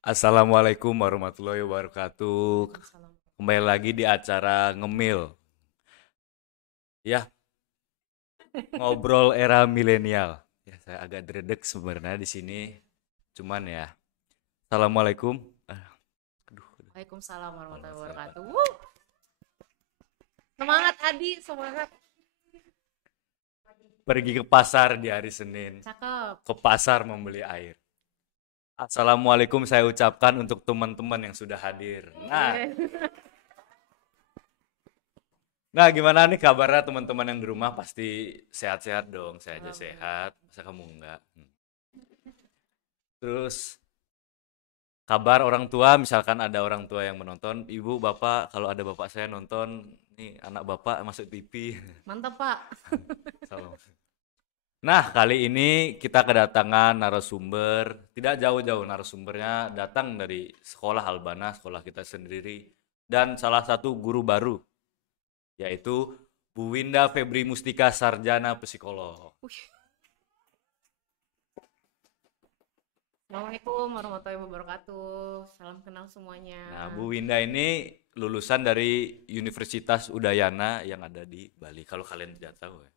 Assalamualaikum warahmatullahi wabarakatuh. Waalaikumsalam. Kembali lagi di acara Ngemil. Ya, ngobrol era milenial. Ya, saya agak dredeg sebenarnya di sini. Cuman ya, Assalamualaikum. Aduh, Waalaikumsalam warahmatullahi Waalaikumsalam. wabarakatuh. Semangat Adi, semangat. Pergi ke pasar di hari Senin. Cakep. Ke pasar membeli air. Assalamualaikum saya ucapkan untuk teman-teman yang sudah hadir. Nah, gimana nih kabarnya teman-teman yang di rumah? Pasti sehat-sehat dong. Saya aja Alhamdulillah. sehat. Masa kamu enggak? Terus kabar orang tua, misalkan ada orang tua yang menonton, ibu, bapak, kalau ada bapak saya nonton, nih anak bapak masuk TV. Mantap, Pak. Salam. Nah, kali ini kita kedatangan narasumber, tidak jauh-jauh narasumbernya datang dari sekolah Albana, sekolah kita sendiri, dan salah satu guru baru, yaitu Bu Winda Febri Mustika, sarjana psikolog. Wih. Assalamualaikum warahmatullahi wabarakatuh. Salam kenal semuanya. Nah, Bu Winda ini lulusan dari Universitas Udayana yang ada di Bali, kalau kalian tidak tahu ya.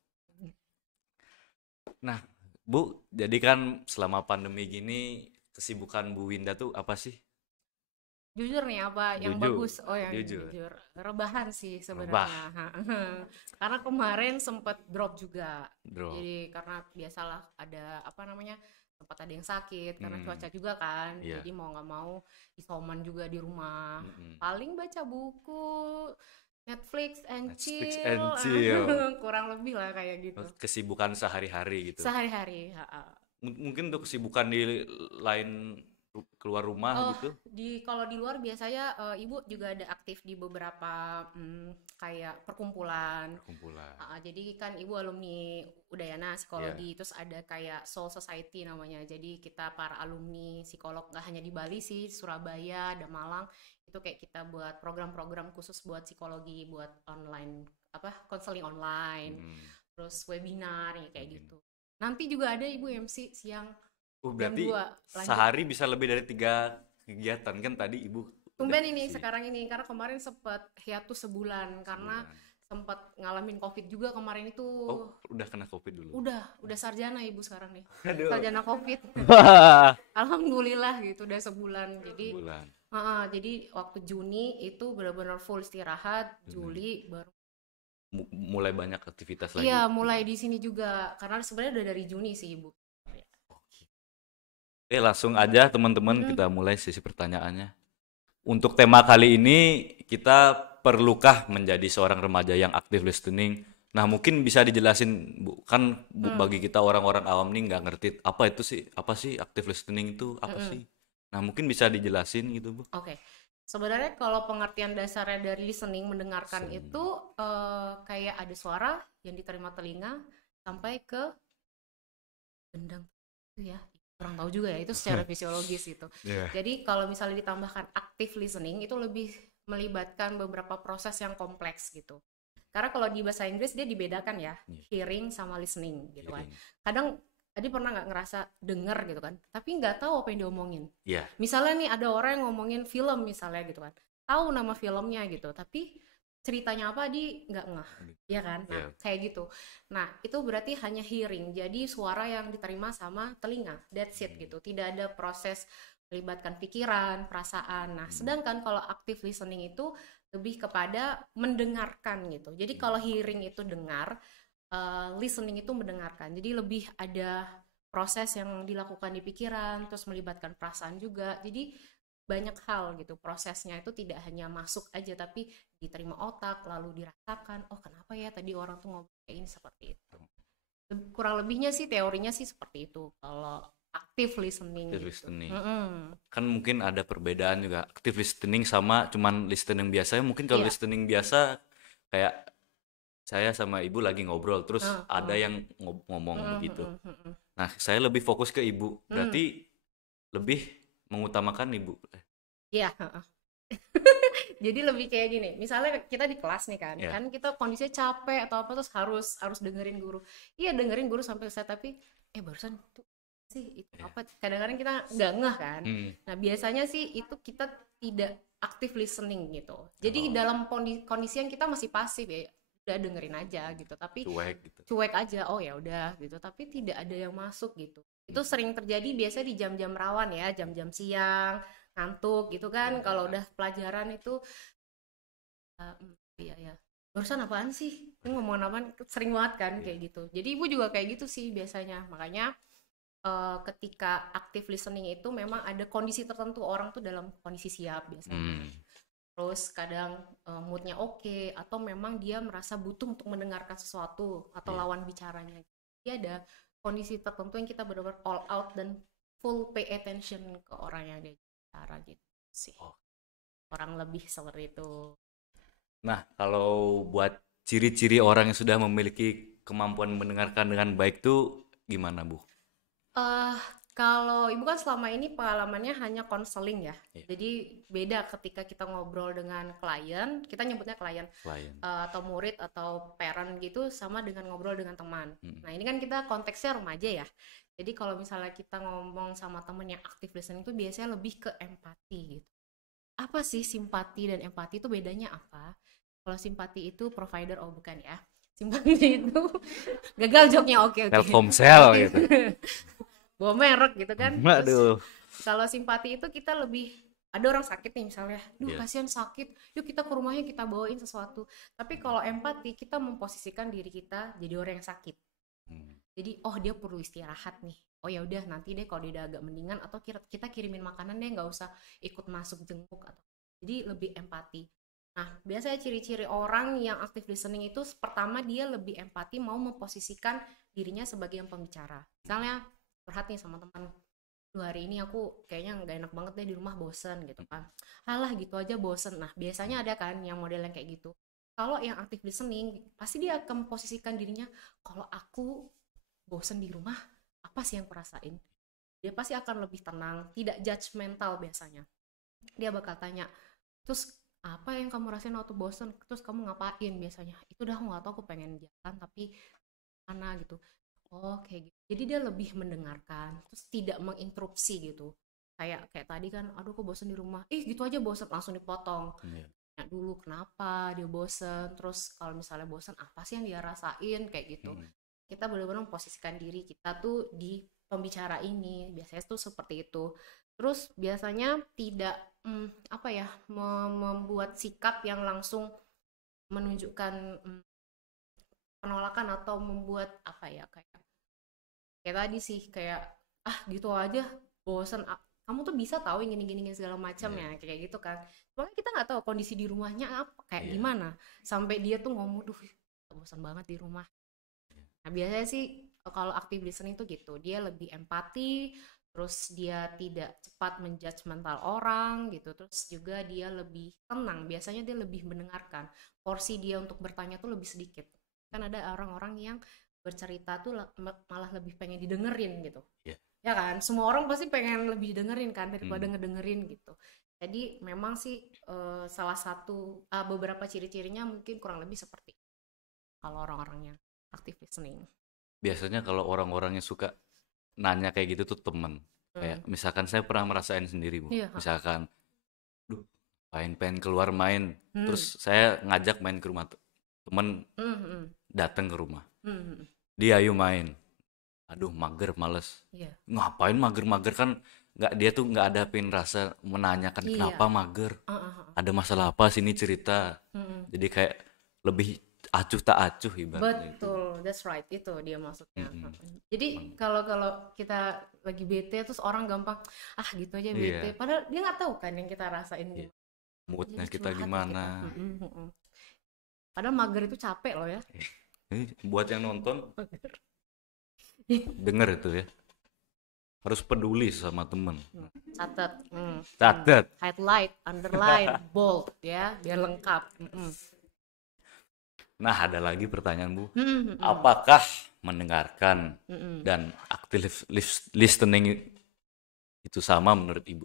Nah, Bu, jadi kan selama pandemi gini kesibukan Bu Winda tuh apa sih? Jujur nih apa yang Jujur, bagus? Oh, yang jujur. jujur. Rebahan sih Rebah, sebenarnya. Karena kemarin sempat drop juga. bro. Jadi karena biasalah ada apa namanya? Sempat ada yang sakit karena Hmm, cuaca juga kan. iya. Jadi mau nggak mau isoman juga di rumah. Mm-mm. Paling baca buku, Netflix and Netflix chill. and chill. Kurang lebih lah kayak gitu. Kesibukan sehari-hari gitu. Sehari-hari. Mungkin untuk kesibukan di lain keluar rumah Oh, gitu. kalau di luar biasanya ibu juga ada aktif di beberapa kayak perkumpulan. Perkumpulan. Jadi kan ibu alumni Udayana Ya. psikologi, terus ada kayak Soul Society namanya. Jadi kita para alumni psikolog nggak hanya di Bali sih, Surabaya, ada Malang. Itu kayak kita buat program-program khusus buat psikologi, buat online apa konseling online, Mm-mm. terus webinar ya kayak Webinar. gitu. Nanti juga ada ibu MC siang jam Berarti 2 lanjut. sehari bisa lebih dari 3 kegiatan kan tadi Ibu udah Tumben ini isi sekarang ini karena kemarin sempat hiatus sebulan karena sebulan. sempat ngalamin COVID juga kemarin itu. Oh, udah kena COVID dulu. Udah sarjana ibu sekarang nih. Aduh. Sarjana COVID. Wah, Alhamdulillah gitu udah sebulan. Jadi sebulan. jadi waktu Juni itu benar-benar full istirahat, Juni. Juli baru Mulai banyak aktivitas iya lagi. mulai di sini juga karena sebenarnya udah dari Juni sih ibu. Oke, langsung aja teman-teman Mm-mm. kita mulai sesi pertanyaannya. Untuk tema kali ini kita perlukah menjadi seorang remaja yang aktif listening? Nah, mungkin bisa dijelasin Bu, kan Bu, Mm, bagi kita orang-orang awam nih nggak ngerti apa sih aktif listening itu apa mm-mm. sih? Nah, mungkin bisa dijelasin gitu Bu. Oke. Sebenarnya kalau pengertian dasarnya dari listening mendengarkan Listening. itu kayak ada suara yang diterima telinga sampai ke gendang itu ya. Kurang tahu juga ya itu secara fisiologis gitu. Iya. Jadi kalau misalnya ditambahkan active listening itu lebih melibatkan beberapa proses yang kompleks gitu. Karena kalau di bahasa Inggris dia dibedakan ya, Iya, hearing sama listening gitu kan. hearing. Kadang tadi pernah nggak ngerasa denger gitu kan, tapi nggak tahu apa yang diomongin. Iya. Misalnya nih ada orang yang ngomongin film misalnya gitu kan, tahu nama filmnya gitu, tapi ceritanya apa di nggak ngeh, ya kan? Nah Iya. kayak gitu. Nah itu berarti hanya hearing, jadi suara yang diterima sama telinga, that's it Hmm. gitu. Tidak ada proses melibatkan pikiran, perasaan. Nah Hmm. sedangkan kalau active listening itu lebih kepada mendengarkan gitu. Jadi kalau Hmm. hearing itu dengar, listening itu mendengarkan. Jadi lebih ada proses yang dilakukan di pikiran, terus melibatkan perasaan juga. Jadi banyak hal gitu prosesnya itu tidak hanya masuk aja tapi diterima otak lalu dirasakan oh kenapa ya tadi orang tuh ngomong kayak ini seperti itu kurang lebihnya sih teorinya sih seperti itu kalau active listening Active gitu. listening. Mm-mm. Kan mungkin ada perbedaan juga. Active listening sama cuman listening biasa. Mungkin kalau Iya. listening biasa kayak saya sama ibu lagi ngobrol terus Heeh, ada heeh. yang ngomong Mm-mm, begitu. mm-mm, mm-mm. Nah, saya lebih fokus ke ibu. Mm. Berarti lebih mengutamakan ibu. Iya, heeh. Jadi lebih kayak gini, misalnya kita di kelas nih kan, Ya. kan kita kondisinya capek atau apa terus harus harus dengerin guru. Iya dengerin guru sampai selesai tapi barusan tuh sih itu Iya. apa, kadang-kadang kita nggak ngeh kan. Hmm. Nah biasanya sih itu kita tidak aktif listening gitu, Oh, jadi dalam kondisi yang kita masih pasif ya udah dengerin aja gitu, tapi cuek gitu. cuek aja, oh ya udah gitu, tapi tidak ada yang masuk gitu. Itu Hmm. sering terjadi biasanya di jam-jam rawan ya, jam-jam siang ngantuk gitu kan, Iya. kalau udah pelajaran itu iya ya, barusan apaan sih, ini ngomongin apaan, sering banget kan Iya. kayak gitu. Jadi ibu juga kayak gitu sih biasanya, makanya ketika active listening itu memang ada kondisi tertentu, orang tuh dalam kondisi siap biasanya. Hmm. Terus kadang moodnya oke, atau memang dia merasa butuh untuk mendengarkan sesuatu atau Iya. lawan bicaranya. Jadi ada kondisi tertentu yang kita benar-benar all out dan full pay attention ke orang yang dia bicara gitu sih. Oh. Orang lebih seperti itu. Nah, kalau buat ciri-ciri orang yang sudah memiliki kemampuan mendengarkan dengan baik tuh gimana, Bu? eh Kalau ibu kan selama ini pengalamannya hanya konseling ya, Iya. jadi beda ketika kita ngobrol dengan klien, kita nyebutnya klien, Klien. atau murid atau parent gitu, sama dengan ngobrol dengan teman. Hmm. Nah ini kan kita konteksnya remaja ya, jadi kalau misalnya kita ngomong sama temen yang active listening itu biasanya lebih ke empati gitu. Apa sih simpati dan empati itu bedanya apa? Kalau simpati itu provider, oh bukan ya, simpati itu gagal joknya, oke. Telkomsel Oke. gitu. Bawa merek gitu kan. Terus Waduh. kalau simpati itu kita lebih, ada orang sakit nih misalnya, duh Iya. kasihan sakit, yuk kita ke rumahnya kita bawain sesuatu. Tapi kalau empati, kita memposisikan diri kita jadi orang yang sakit. Hmm. Jadi oh dia perlu istirahat nih, oh ya udah nanti deh kalau dia udah agak mendingan, atau kita kirimin makanan deh, nggak usah ikut masuk jenguk, atau jadi lebih empati. Nah biasanya ciri-ciri orang yang active listening itu, pertama dia lebih empati, mau memposisikan dirinya sebagai yang pembicara. Misalnya curhat nih sama teman, hari ini aku kayaknya nggak enak banget deh di rumah, bosen gitu kan, alah gitu aja bosen. Nah biasanya ada kan yang model yang kayak gitu. Kalau yang active listening, pasti dia akan memposisikan dirinya, kalau aku bosen di rumah, apa sih yang kurasain. Dia pasti akan lebih tenang, tidak judgmental biasanya. Dia bakal tanya, terus apa yang kamu rasain waktu bosen, terus kamu ngapain biasanya. Itu udah aku nggak tahu, aku pengen jalan tapi mana gitu. Oh kayak gitu. Jadi dia lebih mendengarkan, terus tidak menginterupsi gitu. Kayak tadi kan, aduh kok bosen di rumah. Gitu aja bosen, langsung dipotong. Iya. Tanya dulu kenapa dia bosen, terus kalau misalnya bosen apa sih yang dia rasain kayak gitu. Hmm. Kita benar-benar memposisikan diri kita tuh di pembicara ini. Biasanya tuh seperti itu. Terus biasanya tidak apa ya, membuat sikap yang langsung menunjukkan penolakan, atau membuat apa ya, kayak tadi sih, kayak gitu aja bosen, kamu tuh bisa tahu gini segala macam ya, kayak gitu kan. Soalnya kita nggak tahu kondisi di rumahnya apa kayak Iya. gimana sampai dia tuh ngomong, duh bosan banget di rumah. Nah biasanya sih kalau active listening tuh gitu, dia lebih empati, terus dia tidak cepat menjudgmental orang gitu, terus juga dia lebih tenang, biasanya dia lebih mendengarkan, porsi dia untuk bertanya tuh lebih sedikit. Kan ada orang-orang yang bercerita tuh malah lebih pengen didengerin gitu. Iya. Ya kan, semua orang pasti pengen lebih didengerin kan daripada Hmm. ngedengerin gitu. Jadi memang sih salah satu beberapa ciri-cirinya mungkin kurang lebih seperti itu, kalau orang-orangnya active listening. Biasanya kalau orang-orang yang suka nanya kayak gitu tuh temen. Kayak misalkan saya pernah merasain sendiri, Bu. Iya. Misalkan, duh, pengen keluar main. Hmm. Terus saya ngajak main ke rumah temen, datang ke rumah. Dia ayo main. Aduh, mager, males. Iya. Ngapain mager-mager, kan dia tuh nggak ada rasa menanyakan Iya. kenapa mager. Ada masalah apa sini cerita. Jadi kayak lebih acuh tak acuh ibaratnya. Betul, that's right, itu dia maksudnya. Jadi kalau kita lagi bete terus orang gampang gitu aja bete, Iya. padahal dia nggak tahu kan yang kita rasain Iya. gimana. Moodnya Jadi kita curhat ya gimana. kita. Padahal mager itu capek loh ya. Ini buat yang nonton, denger itu ya. Harus peduli sama temen. Catat. Catat. Highlight, underline, bold ya, biar lengkap. Nah, ada lagi pertanyaan, Bu. Apakah mendengarkan dan active listening itu sama menurut Ibu?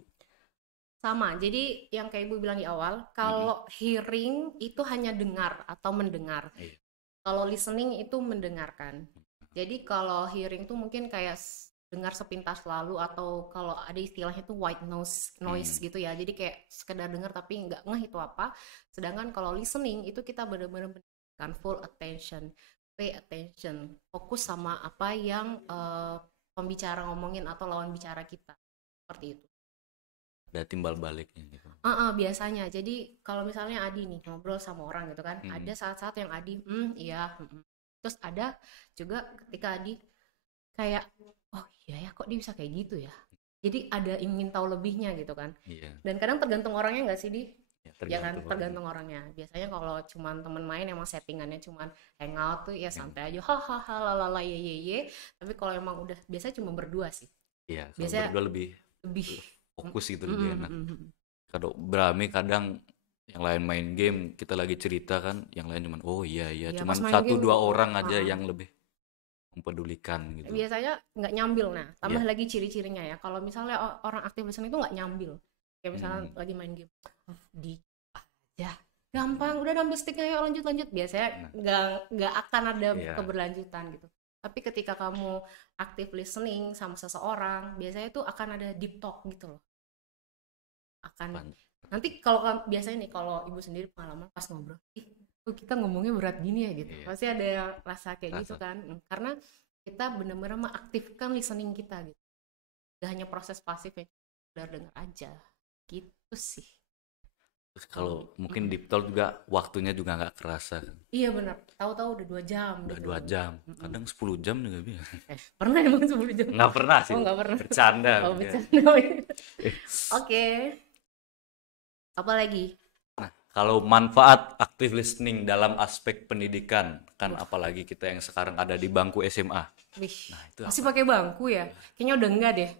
Sama, jadi yang kayak Ibu bilang di awal, kalau hearing itu hanya dengar atau mendengar. Iya. Kalau listening itu mendengarkan. Jadi kalau hearing tuh mungkin kayak dengar sepintas lalu, atau kalau ada istilahnya itu white noise gitu ya, jadi kayak sekedar dengar tapi nggak ngeh itu apa. Sedangkan kalau listening itu kita benar-benar kan full attention, pay attention, fokus sama apa yang pembicara ngomongin atau lawan bicara kita, seperti itu. Ada timbal baliknya gitu. Biasanya. Jadi kalau misalnya Adi nih ngobrol sama orang gitu kan, ada saat-saat yang Adi, iya, terus ada juga ketika Adi kayak, oh iya ya, kok dia bisa kayak gitu ya. Jadi ada ingin tahu lebihnya gitu kan. Iya. Dan kadang tergantung orangnya nggak sih, Di? Ya, Ya kan, tergantung tergantung orangnya. Biasanya kalau cuman temen main emang settingannya cuman hangout tuh ya santai aja, hahaha, lalala, ye. Tapi kalau emang udah biasanya cuma berdua sih. Iya, kalau Biasanya berdua lebih lebih fokus gitu, lebih enak. mm. Kalau berame kadang yang lain main game, kita lagi cerita kan, yang lain cuman oh iya Ya, cuman pas main satu game, dua orang aja yang lebih mempedulikan gitu. biasanya nggak nyambil. Nah, tambah Iya. lagi ciri-cirinya ya. Kalau misalnya orang aktif listening itu nggak nyambil. Kayak misalnya lagi main game, di aja gampang, udah ambil sticknya, yuk lanjut. Biasanya nggak akan ada keberlanjutan gitu. Tapi ketika kamu aktif listening sama seseorang, biasanya tuh akan ada deep talk gitu loh. Nanti kalau biasanya nih, kalau ibu sendiri pengalaman pas ngobrol, kita ngomongnya berat gini ya gitu. Pasti ada rasa kayak gitu kan. Karena kita benar-benar mengaktifkan listening kita gitu. Gak hanya proses pasif ya, udah denger aja gitu sih. Terus kalau mungkin deep talk juga waktunya juga nggak kerasa kan. Iya benar, tahu-tahu udah 2 jam. Udah 2 jam, kadang 10 jam juga bisa. Pernah emang 10 jam? Nggak pernah sih. Oh, nggak pernah. Bercanda. Oh, bercanda. Oke. Apa lagi? Nah, kalau manfaat active listening dalam aspek pendidikan, kan apalagi kita yang sekarang ada di bangku SMA. Wih, nah, itu masih pakai bangku ya? Kayaknya udah enggak deh.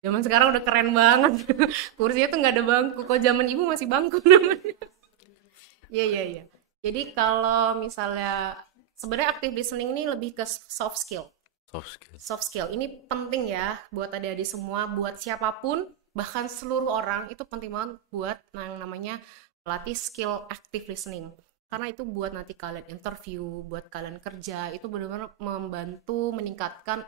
Zaman sekarang udah keren banget. Kursinya tuh nggak ada bangku. Kalau zaman ibu masih bangku namanya. Iya. Jadi kalau misalnya sebenarnya active listening ini lebih ke soft skill. Soft skill ini penting ya buat adik-adik semua, buat siapapun, bahkan seluruh orang itu penting banget buat yang namanya pelatih skill active listening. Karena itu buat nanti kalian interview, buat kalian kerja, itu benar-benar membantu meningkatkan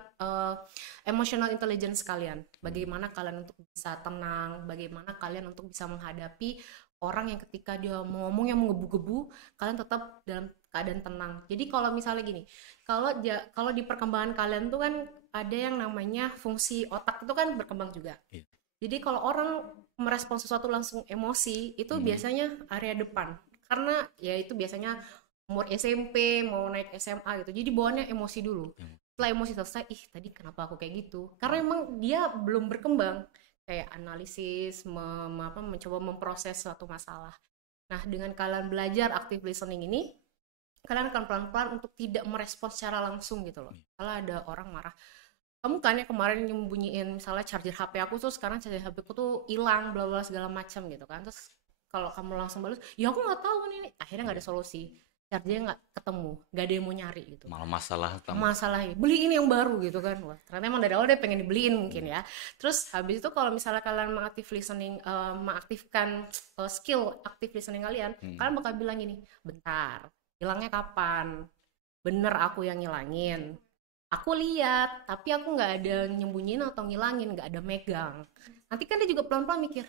emotional intelligence kalian. Bagaimana kalian untuk bisa tenang, bagaimana kalian untuk bisa menghadapi orang yang ketika dia mau ngomong yang menggebu-gebu, kalian tetap dalam keadaan tenang. Jadi kalau misalnya gini, kalau di perkembangan kalian tuh kan ada yang namanya fungsi otak itu kan berkembang juga. Jadi kalau orang merespons sesuatu langsung emosi, itu biasanya area depan. Karena ya itu biasanya umur SMP mau naik SMA gitu, jadi bawaannya emosi dulu. Setelah emosi selesai, tadi kenapa aku kayak gitu, karena emang dia belum berkembang kayak analisis, mencoba memproses suatu masalah. Nah, dengan kalian belajar active listening ini, kalian akan pelan-pelan untuk tidak merespons secara langsung gitu loh. Kalau ada orang marah, kamu kan ya kemarin nyembunyiin misalnya charger HP aku tuh, sekarang charger HP aku tuh hilang, bla bla segala macam gitu kan. Terus kalau kamu langsung balas, ya aku nggak tahu nih, akhirnya nggak ada solusi, chargernya nggak ketemu, nggak ada yang mau nyari gitu, malah masalahnya beliin yang baru gitu kan. Wah, ternyata emang dari awal dia pengen dibeliin mungkin ya. Terus habis itu kalau misalnya kalian mengaktifkan skill active listening kalian, kalian bakal bilang gini, bentar, hilangnya kapan, bener aku yang ngilangin, aku lihat tapi aku nggak ada nyembunyiin atau ngilangin, nggak ada megang. Nanti kan dia juga pelan-pelan mikir,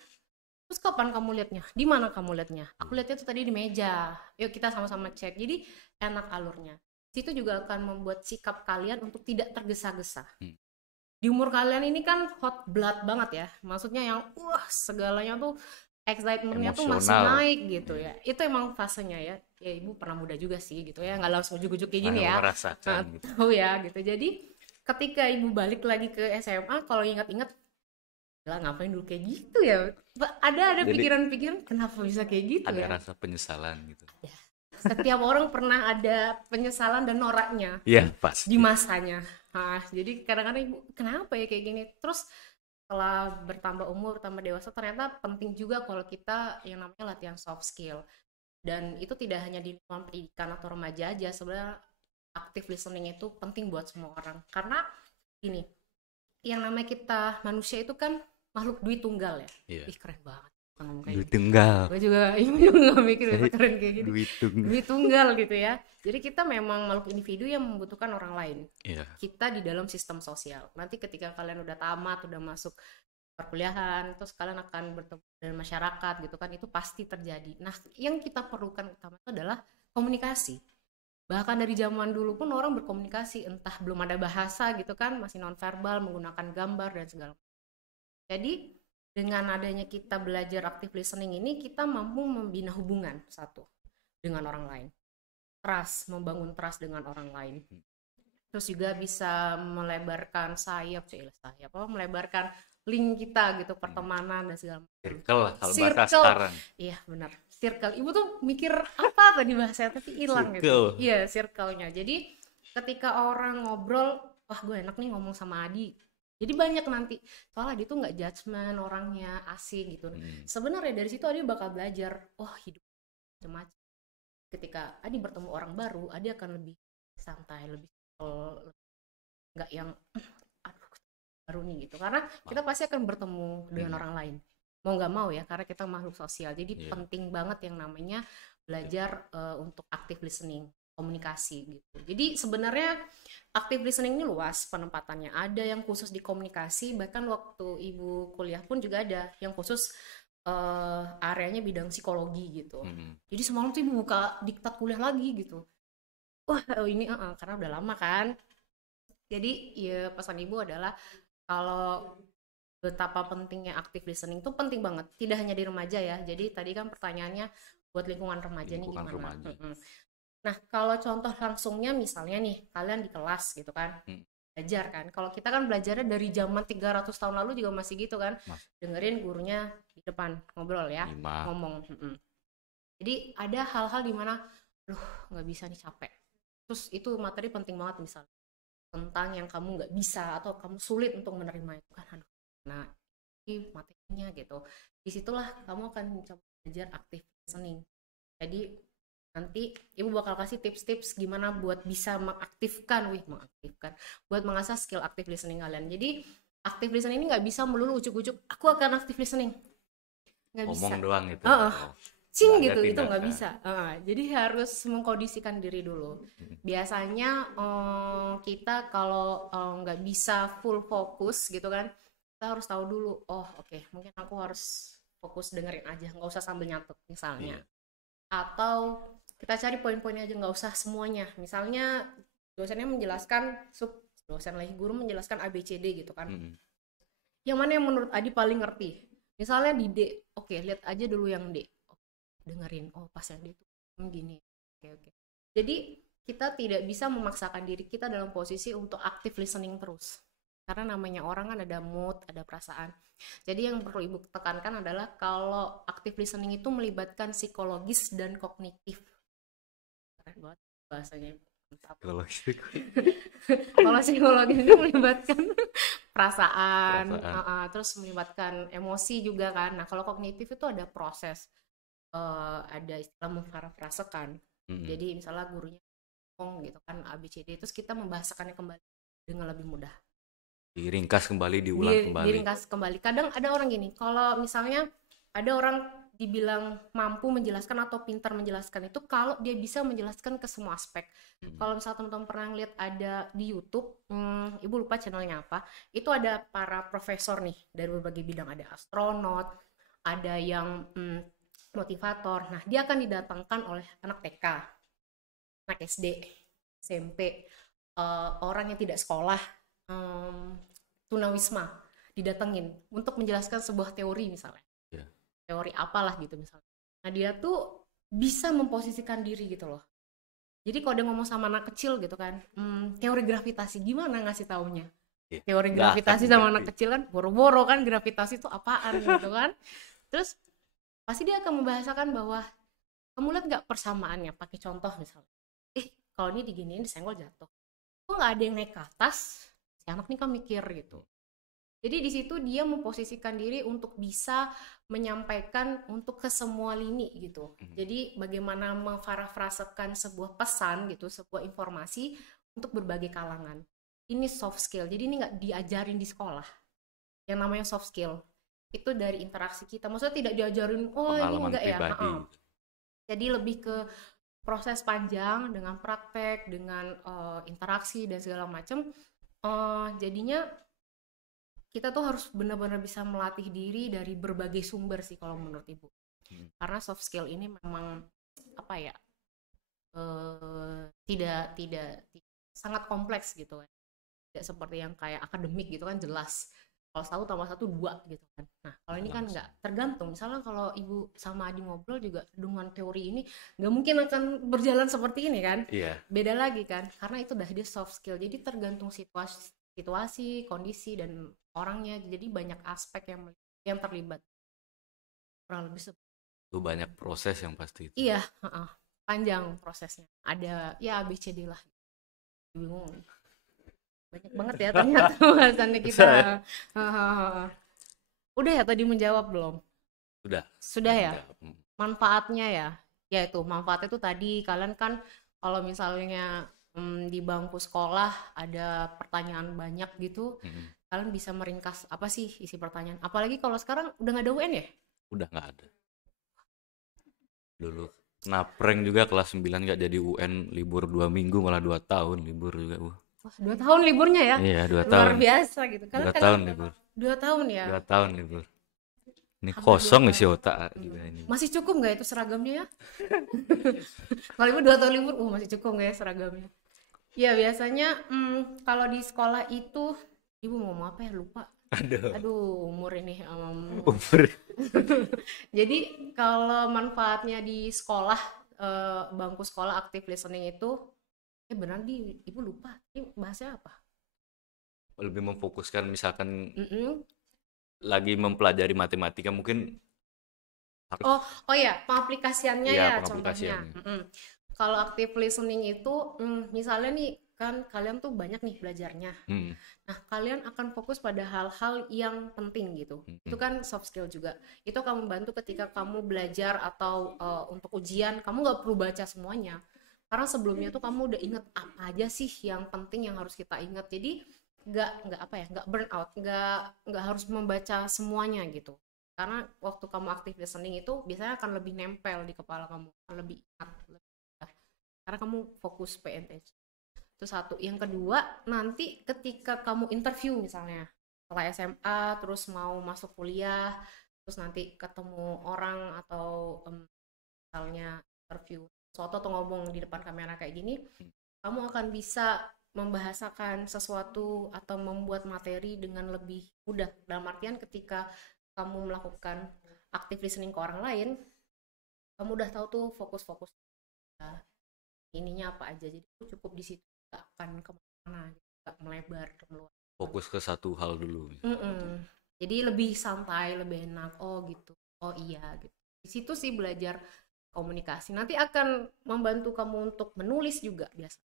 terus kapan kamu liatnya? Di mana kamu liatnya? Aku liatnya tuh tadi di meja. Yuk kita sama-sama cek. Jadi enak alurnya. Situ juga akan membuat sikap kalian untuk tidak tergesa-gesa. Di umur kalian ini kan hot blood banget ya. Maksudnya yang segalanya tuh excitementnya tuh masih naik gitu ya. Itu emang fasenya ya. Ya ibu pernah muda juga sih gitu ya. Nggak langsung ujuk-ujuk kayak gini ya. Merasakan gitu. Tahu ya gitu. Jadi ketika ibu balik lagi ke SMA, kalau ingat-ingat, lah ngapain dulu kayak gitu ya, ada pikiran-pikiran kenapa bisa kayak gitu ada ya, rasa penyesalan gitu. Setiap orang pernah ada penyesalan dan noraknya pasti di masanya. Jadi kadang-kadang ibu kenapa ya kayak gini. Terus setelah bertambah umur, tambah dewasa, ternyata penting juga kalau kita yang namanya latihan soft skill. Dan itu tidak hanya di lingkungan pendidikan atau remaja aja, sebenarnya active listening itu penting buat semua orang. Karena ini yang namanya kita manusia itu kan makhluk duit tunggal ya. Keren banget. ngomong kayak Duit gitu. tunggal. Gue juga ibu juga nggak mikir Saya keren kayak gini. duit tunggal. Duit tunggal gitu ya. Jadi kita memang makhluk individu yang membutuhkan orang lain. Iya. Kita di dalam sistem sosial. Nanti ketika kalian udah tamat, udah masuk perkuliahan, terus kalian akan bertemu dengan masyarakat gitu kan, itu pasti terjadi. Nah, yang kita perlukan utama itu adalah komunikasi. Bahkan dari zaman dulu pun orang berkomunikasi, entah belum ada bahasa gitu kan, masih nonverbal, menggunakan gambar dan segala macam. Jadi dengan adanya kita belajar active listening ini, kita mampu membina hubungan satu dengan orang lain. Trust, membangun trust dengan orang lain. Terus juga bisa melebarkan sayap, melebarkan link kita gitu, pertemanan dan segala macam. Circle lah kalau bahasa Circle. sekarang. Iya benar, circle. Ibu tuh mikir apa tadi bahasanya tapi hilang gitu. Circle. Iya, circle-nya. Jadi ketika orang ngobrol, wah gue enak nih ngomong sama Adi. Jadi banyak nanti, soalnya Adi tuh nggak judgement, orangnya asik gitu. Sebenarnya dari situ Adi bakal belajar, wah hidup macam-macam. Ketika Adi bertemu orang baru, Adi akan lebih santai, lebih nggak yang aduh baru nih gitu, karena kita pasti akan bertemu dengan orang lain, mau nggak mau ya, karena kita makhluk sosial. Jadi penting banget yang namanya belajar untuk active listening, komunikasi gitu. Jadi sebenarnya active listening ini luas penempatannya, ada yang khusus di komunikasi, bahkan waktu ibu kuliah pun juga ada yang khusus areanya bidang psikologi gitu. Jadi semalam tuh ibu buka diktat kuliah lagi gitu. Wah ini karena udah lama kan. Jadi ya pesan ibu adalah kalau betapa pentingnya active listening itu penting banget. Tidak hanya di remaja ya. Jadi tadi kan pertanyaannya buat lingkungan remaja nih gimana? Nah kalau contoh langsungnya misalnya nih kalian di kelas gitu kan. Belajar kan. Kalau kita kan belajarnya dari zaman 300 tahun lalu juga masih gitu kan. Dengerin gurunya di depan ngobrol ya, ngomong. Jadi ada hal-hal dimana nggak bisa nih, capek. Terus itu materi penting banget misalnya tentang yang kamu nggak bisa atau kamu sulit untuk menerima itu kan, nah ini materinya gitu. Disitulah kamu akan mencoba belajar active listening. Jadi nanti ibu bakal kasih tips-tips gimana buat bisa mengaktifkan buat mengasah skill active listening kalian. Jadi active listening ini nggak bisa melulu ujuk-ujuk aku akan active listening, nggak bisa. Ngomong doang gitu. Cing gitu, itu nggak bisa. Jadi harus mengkondisikan diri dulu. Biasanya kita kalau nggak bisa full fokus gitu kan, kita harus tahu dulu, mungkin aku harus fokus dengerin aja, nggak usah sambil nyatet misalnya. Atau kita cari poin-poinnya aja, nggak usah semuanya. Misalnya dosennya menjelaskan, dosen lagi guru menjelaskan ABCD gitu kan. Yang mana yang menurut Adi paling ngerti? Misalnya di D, lihat aja dulu yang D. Dengerin, pas yang D itu gini. Oke. Jadi kita tidak bisa memaksakan diri kita dalam posisi untuk active listening terus. Karena namanya orang kan ada mood, ada perasaan. Jadi yang perlu ibu tekankan adalah kalau active listening itu melibatkan psikologis dan kognitif. Keren banget bahasanya. Kalau psikologis itu melibatkan perasaan. Terus melibatkan emosi juga kan. Nah kalau kognitif itu ada proses. Ada istilah memparafrasekan. Jadi misalnya gurunya ngomong gitu kan ABCD, terus kita membahasakannya kembali dengan lebih mudah. Diringkas kembali, diulang kembali. Diringkas kembali. Kadang ada orang gini, kalau misalnya ada orang dibilang mampu menjelaskan atau pintar menjelaskan itu kalau dia bisa menjelaskan ke semua aspek. Kalau misalnya teman-teman pernah lihat ada di YouTube, ibu lupa channelnya apa, itu ada para profesor nih dari berbagai bidang, ada astronot, ada yang motivator. Nah, dia akan didatangkan oleh anak TK, anak SD, SMP, orang yang tidak sekolah, tunawisma, didatengin untuk menjelaskan sebuah teori misalnya. Teori apalah gitu misalnya. Nah, dia tuh bisa memposisikan diri gitu loh. Jadi kalau dia ngomong sama anak kecil gitu kan, teori gravitasi gimana ngasih taunya? Teori gravitasi sama anak kecil kan boro-boro kan, gravitasi itu apaan gitu kan. Terus pasti dia akan membahasakan bahwa kamu lihat nggak persamaannya, pakai contoh misalnya, kalau ini diginiin disenggol jatuh, kok nggak ada yang naik ke atas, si anak nih kan mikir gitu. Jadi di situ dia memposisikan diri untuk bisa menyampaikan untuk ke semua lini gitu. Jadi bagaimana memparafrasekan sebuah pesan gitu, sebuah informasi untuk berbagai kalangan. Ini soft skill, jadi ini nggak diajarin di sekolah yang namanya soft skill. itu dari interaksi kita. Maksudnya tidak diajarin, oh ini Pengalaman enggak ya. pribadi. Jadi lebih ke proses panjang dengan praktek, dengan interaksi dan segala macam. Jadinya kita tuh harus benar-benar bisa melatih diri dari berbagai sumber sih kalau menurut Ibu. Karena soft skill ini memang apa ya? Tidak sangat kompleks gitu kan. Tidak seperti yang kayak akademik gitu kan jelas. Kalau 1+1 2 gitu kan. Nah kalau ini kan nggak, tergantung. Misalnya kalau Ibu sama Adi ngobrol juga dengan teori ini nggak mungkin akan berjalan seperti ini kan. Iya. Beda lagi kan, karena itu udah dia soft skill. Jadi tergantung situasi, kondisi dan orangnya. Jadi banyak aspek yang terlibat. Kurang lebih Itu banyak proses yang pasti itu. iya, panjang prosesnya. Ada ya ABCD lah. Bingung. Banyak banget ya ternyata bahasannya kita. Udah ya tadi menjawab belum? Sudah ya? Manfaatnya ya? Ya itu, manfaatnya itu tadi kalian kan kalau misalnya di bangku sekolah ada pertanyaan banyak gitu, kalian bisa meringkas apa sih isi pertanyaan. Apalagi kalau sekarang udah nggak ada UN ya? Udah nggak ada. Dulu kena prank juga kelas 9 nggak jadi UN, libur 2 minggu malah 2 tahun libur juga. Wah, 2 tahun liburnya ya? Iya, 2 Luar tahun. biasa gitu. 2 tahun libur. 2 tahun ya? 2 tahun libur. Ini Hampir kosong 2 isi tahun. otak juga ini. Masih cukup nggak itu seragamnya ya? Kalau ibu 2 tahun libur, masih cukup nggak ya seragamnya? Ya biasanya kalau di sekolah itu, ibu mau ngomong apa ya lupa. Aduh umur ini. Umur. Jadi kalau manfaatnya di sekolah, bangku sekolah active listening itu, benar di ibu lupa. Ini bahasnya apa? Lebih memfokuskan misalkan Mm-mm. lagi mempelajari matematika mungkin harus Oh ya, pengaplikasiannya Iya, ya pengaplikasiannya. contohnya. Kalau active listening itu, misalnya nih kan kalian tuh banyak nih belajarnya. Nah, kalian akan fokus pada hal-hal yang penting gitu. Itu kan soft skill juga. Itu akan membantu ketika kamu belajar atau untuk ujian, kamu nggak perlu baca semuanya. Karena sebelumnya tuh kamu udah inget apa aja sih yang penting yang harus kita ingat. Jadi nggak burn out, nggak harus membaca semuanya gitu. Karena waktu kamu active listening itu biasanya akan lebih nempel di kepala kamu, akan lebih ingat, karena kamu fokus pay attention. Itu satu. Yang kedua, nanti ketika kamu interview misalnya setelah SMA terus mau masuk kuliah, terus nanti ketemu orang atau misalnya interview sesuatu atau ngomong di depan kamera kayak gini, kamu akan bisa membahasakan sesuatu atau membuat materi dengan lebih mudah. Dalam artian ketika kamu melakukan active listening ke orang lain, kamu udah tahu tuh fokus-fokus ininya apa aja. Jadi cukup di situ, gak akan kemana, gak melebar keluar. fokus ke satu hal dulu. Jadi lebih santai, lebih enak. Oh gitu, oh iya gitu. Di situ sih belajar komunikasi. Nanti akan membantu kamu untuk menulis juga biasa.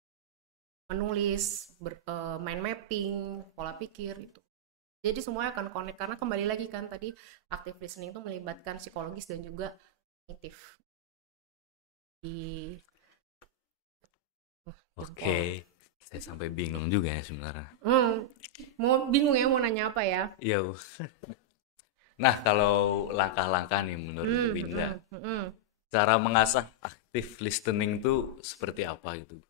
Menulis, mind mapping, pola pikir itu. Jadi semuanya akan connect karena kembali lagi kan tadi active listening itu melibatkan psikologis dan juga kognitif. Oke. Saya sampai bingung juga ya sebenarnya. Mau bingung ya mau nanya apa ya? Iya. Nah, kalau langkah-langkah nih menurut Bu Winda, cara mengasah active listening itu seperti apa gitu?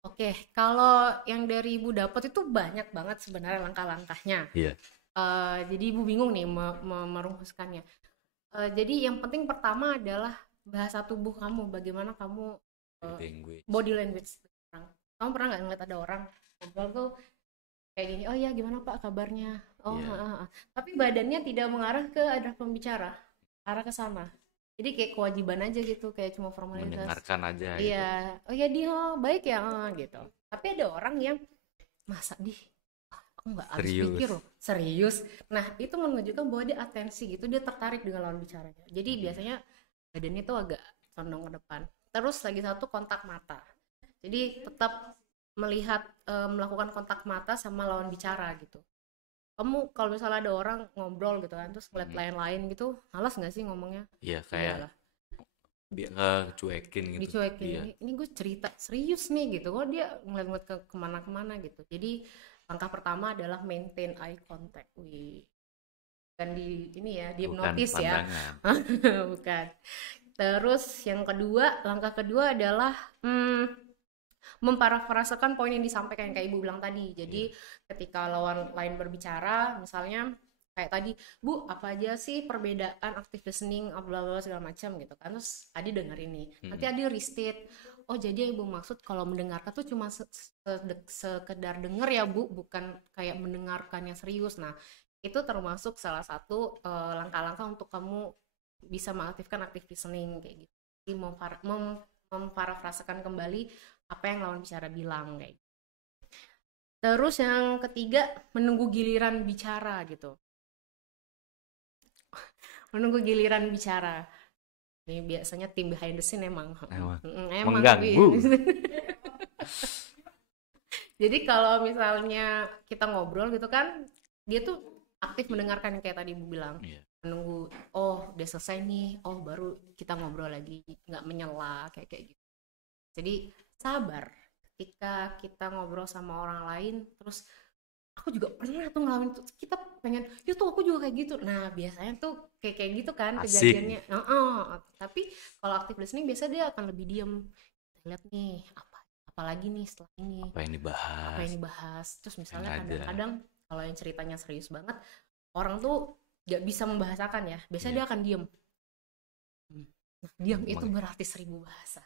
Oke, kalau yang dari Ibu dapat itu banyak banget sebenarnya langkah-langkahnya. Iya. Jadi Ibu bingung nih merumuskannya. Jadi yang penting pertama adalah bahasa tubuh kamu, bagaimana kamu body language. Kamu pernah nggak ngeliat ada orang ngobrol tuh kayak gini, oh ya gimana Pak kabarnya? Oh, tapi badannya tidak mengarah ke arah pembicara, arah ke sana. Jadi kayak kewajiban aja gitu, kayak cuma formalitas. Mendengarkan aja gitu. Iya, oh ya dia baik ya gitu. Tapi ada orang yang masa aku nggak habis pikir loh, serius. Nah itu menunjukkan bahwa dia atensi gitu, dia tertarik dengan lawan bicaranya. Jadi biasanya badannya tuh agak condong ke depan. Terus lagi satu kontak mata. Jadi tetap melihat, melakukan kontak mata sama lawan bicara gitu. Kamu kalau misalnya ada orang ngobrol gitu kan, terus ngeliat lain-lain gitu, malas nggak sih ngomongnya? Iya kayak cuekin gitu. Dicuekin. Iya. Ini gue cerita serius nih gitu, kok dia ngeliat-ngeliat ke kemana-kemana gitu. Jadi langkah pertama adalah maintain eye contact. bukan di ini ya, di Bukan hipnotis ya. pandangan. Bukan. Terus yang kedua, langkah kedua adalah memparafrasekan poin yang disampaikan kayak ibu bilang tadi. Jadi ketika lawan lain berbicara, misalnya kayak tadi, Bu, apa aja sih perbedaan active listening, bla bla segala macam gitu kan. Terus Adi denger ini. Nanti Adi restate. Oh, jadi yang ibu maksud kalau mendengarkan tuh cuma sekedar denger ya, Bu, bukan kayak mendengarkan yang serius. Nah, itu termasuk salah satu langkah-langkah untuk kamu bisa mengaktifkan active listening kayak gitu. Jadi memparafrasekan kembali apa yang lawan bicara bilang kayak gitu. Terus yang ketiga, menunggu giliran bicara gitu. Menunggu giliran bicara. Ini biasanya tim behind the scene emang Mengganggu. Jadi kalau misalnya kita ngobrol gitu kan, dia tuh aktif mendengarkan kayak tadi ibu bilang. Menunggu, oh udah selesai nih, oh baru kita ngobrol lagi, nggak menyela kayak gitu. Jadi sabar ketika kita ngobrol sama orang lain, terus aku juga pernah tuh ngalamin tuh, kita pengen ya tuh aku juga kayak gitu. Nah biasanya tuh kayak gitu kan Asik. kejadiannya. Tapi kalau active listening biasanya dia akan lebih diem. Kita lihat nih apalagi nih setelah ini, Apa yang dibahas. Terus misalnya kadang-kadang kalau yang ceritanya serius banget, orang tuh gak bisa membahasakan ya, biasanya dia akan diem. Nah, diam itu berarti 1000 bahasa.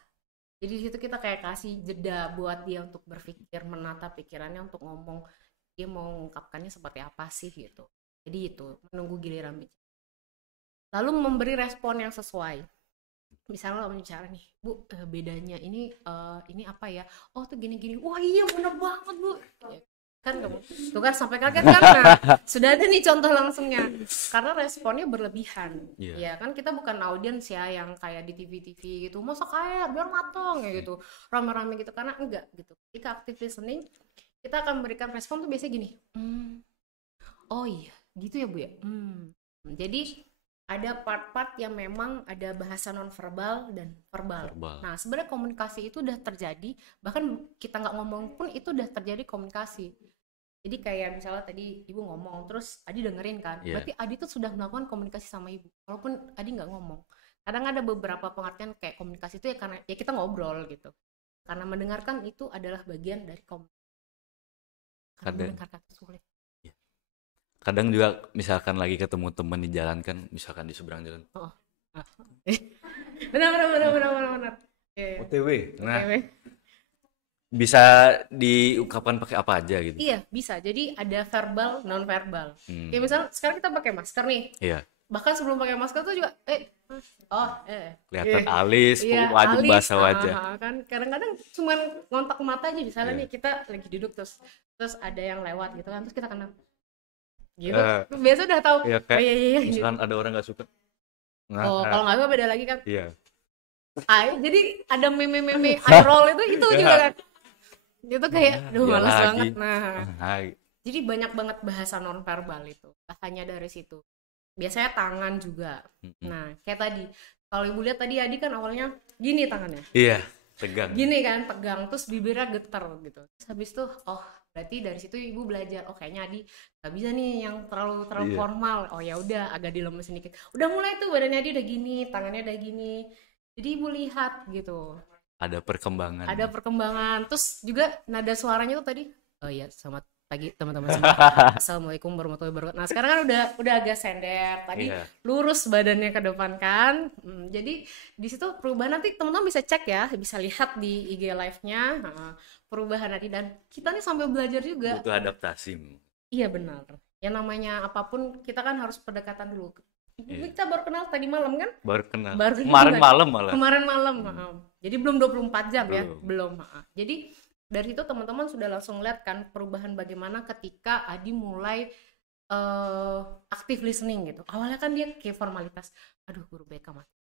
Jadi di situ kita kayak kasih jeda buat dia untuk berpikir, menata pikirannya untuk ngomong dia mau mengungkapkannya seperti apa sih gitu. Jadi itu menunggu giliran bicara. Lalu memberi respon yang sesuai. Misalnya lo bicara nih, Bu, bedanya ini apa ya? Oh tuh gini-gini. Wah iya bener banget, Bu. Kan kamu tuh kan sampai kaget kan. Nah, sudah ada nih contoh langsungnya. Karena responnya berlebihan. Ya kan kita bukan audiens ya yang kayak di TV-TV gitu, masak air biar matang ya gitu, rame-rame gitu, karena enggak gitu. Ketika active listening kita akan memberikan respon tuh biasanya gini, oh iya gitu ya Bu ya. Jadi ada part-part yang memang ada bahasa nonverbal dan verbal. Nah sebenarnya komunikasi itu udah terjadi, bahkan kita nggak ngomong pun itu udah terjadi komunikasi. Jadi kayak misalnya tadi ibu ngomong, terus Adi dengerin kan, berarti Adi tuh sudah melakukan komunikasi sama ibu, walaupun Adi nggak ngomong. Kadang ada beberapa pengertian kayak komunikasi itu ya karena ya kita ngobrol gitu. Karena mendengarkan itu adalah bagian dari komunikasi. Karena mendengarkan itu sulit. Kadang juga misalkan lagi ketemu temen di jalan kan, misalkan di seberang jalan. Benar. OTW. Nah, bisa diungkapkan pakai apa aja gitu. Iya, bisa. Jadi ada verbal, non verbal. Kayak misalnya sekarang kita pakai masker nih. Iya. Bahkan sebelum pakai masker tuh juga kelihatan alis, wajah, bahasa wajah. Kan kadang-kadang cuman ngontak mata aja, misalnya nih kita lagi duduk terus ada yang lewat gitu kan, terus kita kenal. Gitu. Biasa udah tahu. Iya, kayak misalkan ada orang nggak suka. Kalau nggak suka beda lagi kan. Iya. Jadi ada meme eye roll itu juga kan. Itu kayak malas banget. Jadi banyak banget bahasa nonverbal itu. Hanya dari situ. Biasanya tangan juga. Nah, kayak tadi. Kalau ibu lihat tadi Adi kan awalnya gini tangannya. Iya, tegang. Gini kan, tegang, terus bibirnya getar gitu. Terus habis itu, berarti dari situ ibu belajar. Kayaknya Adi nggak bisa nih yang terlalu formal. Ya udah, agak dilemesin dikit. Udah mulai tuh badannya Adi udah gini, tangannya udah gini. Jadi ibu lihat gitu. Ada perkembangan. Terus juga nada suaranya tuh tadi. Oh iya, selamat pagi teman-teman semua. Assalamualaikum warahmatullahi wabarakatuh. Nah sekarang kan udah agak sender. Tadi lurus badannya ke depan kan. Jadi di situ perubahan nanti teman-teman bisa cek ya, bisa lihat di IG live-nya. Perubahan nanti, dan kita nih sambil belajar juga. Butuh adaptasi. Iya benar. Yang namanya apapun kita kan harus pendekatan dulu. Kita baru kenal tadi malam kan? Baru kenal. Kemarin malam malah. Kemarin malam. Jadi belum 24 jam ya, belum. Jadi dari itu teman-teman sudah langsung lihat kan perubahan bagaimana ketika Adi mulai active listening gitu. Awalnya kan dia kayak formalitas. Aduh, guru BK mati.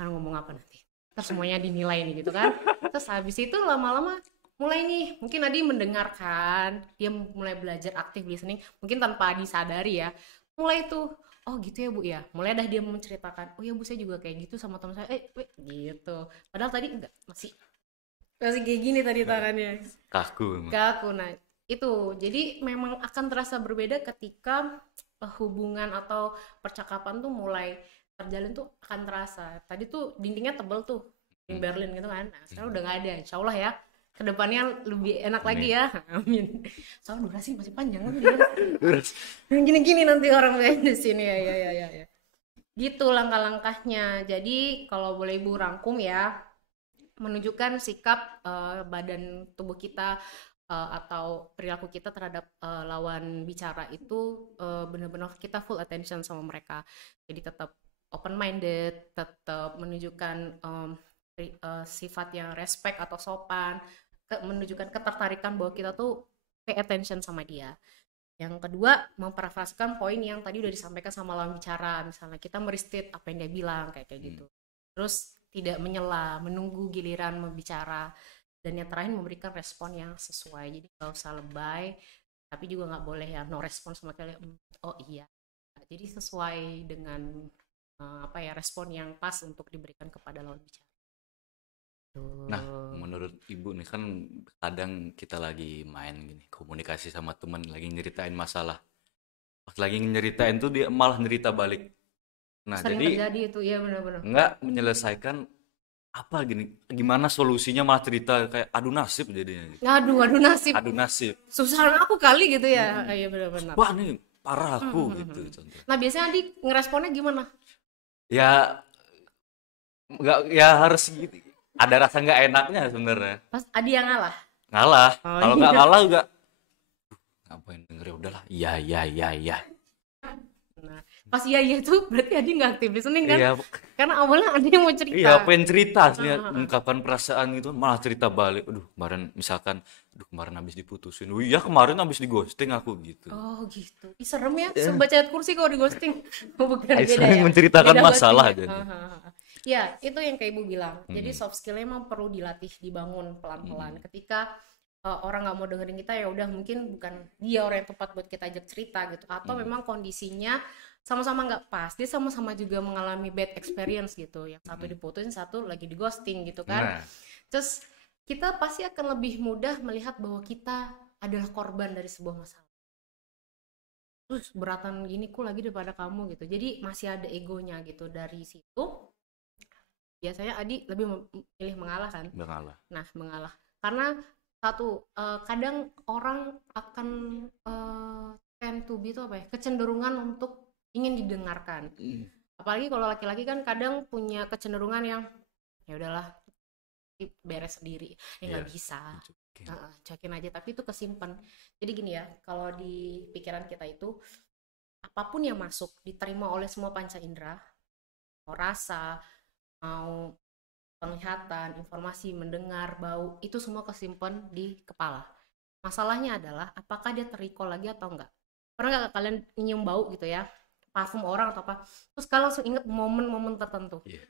Kan ngomong apa nanti? Terus semuanya dinilai nih gitu kan. Terus habis itu lama-lama mulai nih, mungkin Adi mendengarkan, dia mulai belajar active listening, mungkin tanpa Adi sadari ya. Mulai tuh, oh gitu ya Bu ya. Mulai dah dia menceritakan, oh ya Bu saya juga kayak gitu sama teman saya. Gitu. Padahal tadi enggak, masih kayak gini tadi tangannya. Kaku. Nah, itu. Jadi memang akan terasa berbeda ketika hubungan atau percakapan tuh mulai terjalin tuh akan terasa. Tadi tuh dindingnya tebel tuh di Hmm. Berlin gitu kan. Nah, sekarang Hmm. udah nggak ada. Insya Allah ya. Kedepannya lebih enak lagi Amin. ya. Amin. Soalnya durasi masih panjang kan. Gini-gini nanti orang di sini ya, ya, ya, ya, ya. Gitu langkah-langkahnya. Jadi kalau boleh Ibu rangkum ya, menunjukkan sikap badan tubuh kita atau perilaku kita terhadap lawan bicara itu benar-benar kita full attention sama mereka. Jadi tetap open minded, tetap menunjukkan sifat yang respect atau sopan, menunjukkan ketertarikan bahwa kita tuh pay attention sama dia. Yang kedua, memparafraskan poin yang tadi udah disampaikan sama lawan bicara. Misalnya kita merestate apa yang dia bilang, kayak gitu. Terus tidak menyela, menunggu giliran membicara. Dan yang terakhir, memberikan respon yang sesuai. Jadi nggak usah lebay, tapi juga nggak boleh ya no respon sama kalian. Oh iya. Jadi sesuai dengan apa ya, respon yang pas untuk diberikan kepada lawan bicara. Nah, Tuh. menurut Ibu nih kan kadang kita lagi main gini, komunikasi sama temen, lagi nyeritain masalah. Pas lagi nyeritain tuh dia malah cerita balik. Nah, Sering jadi terjadi itu, ya benar-benar. nggak menyelesaikan apa gini, gimana solusinya malah cerita kayak adu nasib jadinya gitu. Aduh, aduh nasib. Adu nasib. Susahan aku kali gitu ya. Mm-mm. Iya benar-benar. Wah, nih parah aku gitu contoh. Nah, biasanya Adi ngeresponnya gimana? Ya nggak, ya harus gitu. Ada rasa nggak enaknya sebenarnya. Pas Adi yang ngalah. Ngalah. Oh Kalau nggak iya. ngalah juga ngapain denger, ya udahlah. Iya, iya, iya, iya. Nah, pas iya iya tuh berarti Adi nggak aktif listening kan? Iya, Karena awalnya Adi yang mau cerita. iya, pengen cerita sih, Ah, ah, ah. mengungkapkan perasaan gitu, malah cerita balik. Aduh, kemarin misalkan, aduh kemarin habis diputusin. Oh iya, kemarin habis di ghosting aku gitu. Oh gitu. Ih, serem ya. Ya, Sebaca ayat kursi kalau di ghosting. Oh, bukan, beda sering ya. menceritakan Beda masalah ghostingnya. jadi. Ah, ah, ah. Ya, itu yang kayak Ibu bilang. Jadi Mm-mm. soft skillnya emang perlu dilatih, dibangun pelan-pelan. Mm-mm. Ketika orang nggak mau dengerin kita, ya udah mungkin bukan dia orang yang tepat buat kita ajak cerita gitu. Atau Mm-mm. memang kondisinya sama-sama nggak pas. Dia sama-sama juga mengalami bad experience gitu. Yang satu Mm-mm. diputusin, satu lagi di ghosting gitu kan. Nah, Terus kita pasti akan lebih mudah melihat bahwa kita adalah korban dari sebuah masalah. Terus beratan gini ku lagi daripada kamu gitu. Jadi masih ada egonya gitu. Dari situ biasanya Adi lebih memilih mengalah kan. nggak ngalah. Nah, mengalah. Karena satu, kadang orang akan tend to be itu apa ya? Kecenderungan untuk ingin didengarkan. Mm. Apalagi kalau laki-laki kan kadang punya kecenderungan yang ya udahlah beres sendiri. Ya Iya, nggak bisa. cuekin. Cuekin aja, tapi itu kesimpan. Jadi gini ya, kalau di pikiran kita itu apapun yang masuk diterima oleh semua panca indera, mau rasa, mau penglihatan, informasi, mendengar, bau, itu semua kesimpan di kepala. Masalahnya adalah apakah dia terrecall lagi atau enggak. Pernah nggak kalian nyium bau gitu ya, parfum orang atau apa, terus kalian langsung inget momen-momen tertentu? Iya.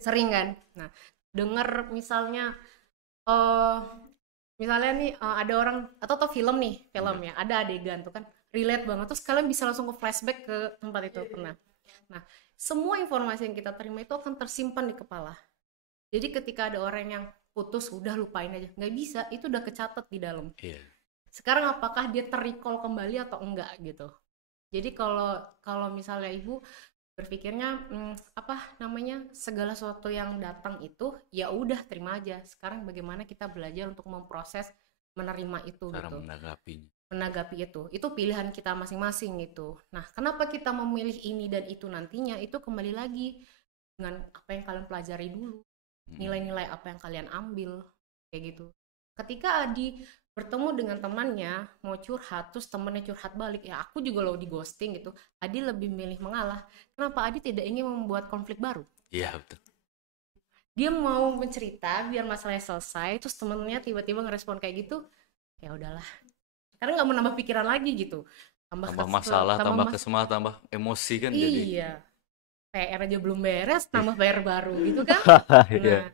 Sering kan? Nah, denger misalnya eh misalnya nih ada orang atau film nih, film ya, ada adegan tuh kan relate banget, terus kalian bisa langsung ke flashback ke tempat itu pernah. Nah, semua informasi yang kita terima itu akan tersimpan di kepala. Jadi ketika ada orang yang putus, udah lupain aja, nggak bisa, itu udah kecatat di dalam. Iya. Sekarang apakah dia terrecall kembali atau enggak gitu. Jadi kalau kalau misalnya Ibu berpikirnya apa namanya, segala sesuatu yang datang itu ya udah terima aja. Sekarang bagaimana kita belajar untuk memproses, menerima itu Cara gitu, menanggapinya. menanggapi itu pilihan kita masing-masing gitu. Nah, kenapa kita memilih ini dan itu nantinya, itu kembali lagi dengan apa yang kalian pelajari dulu, Mm-mm. nilai-nilai apa yang kalian ambil, kayak gitu. Ketika Adi bertemu dengan temannya mau curhat, terus temannya curhat balik, ya aku juga lo di ghosting gitu, Adi lebih milih mengalah. Kenapa? Adi tidak ingin membuat konflik baru. Iya, betul. Dia mau mencerita biar masalahnya selesai, terus temennya tiba-tiba ngerespon kayak gitu, ya udahlah, karena nggak mau nambah pikiran lagi gitu, tambah Tambah kesel, masalah, tambah mas kesemahan, tambah emosi kan jadi. iya, PR aja belum beres tambah PR baru gitu kan. Iya. Nah,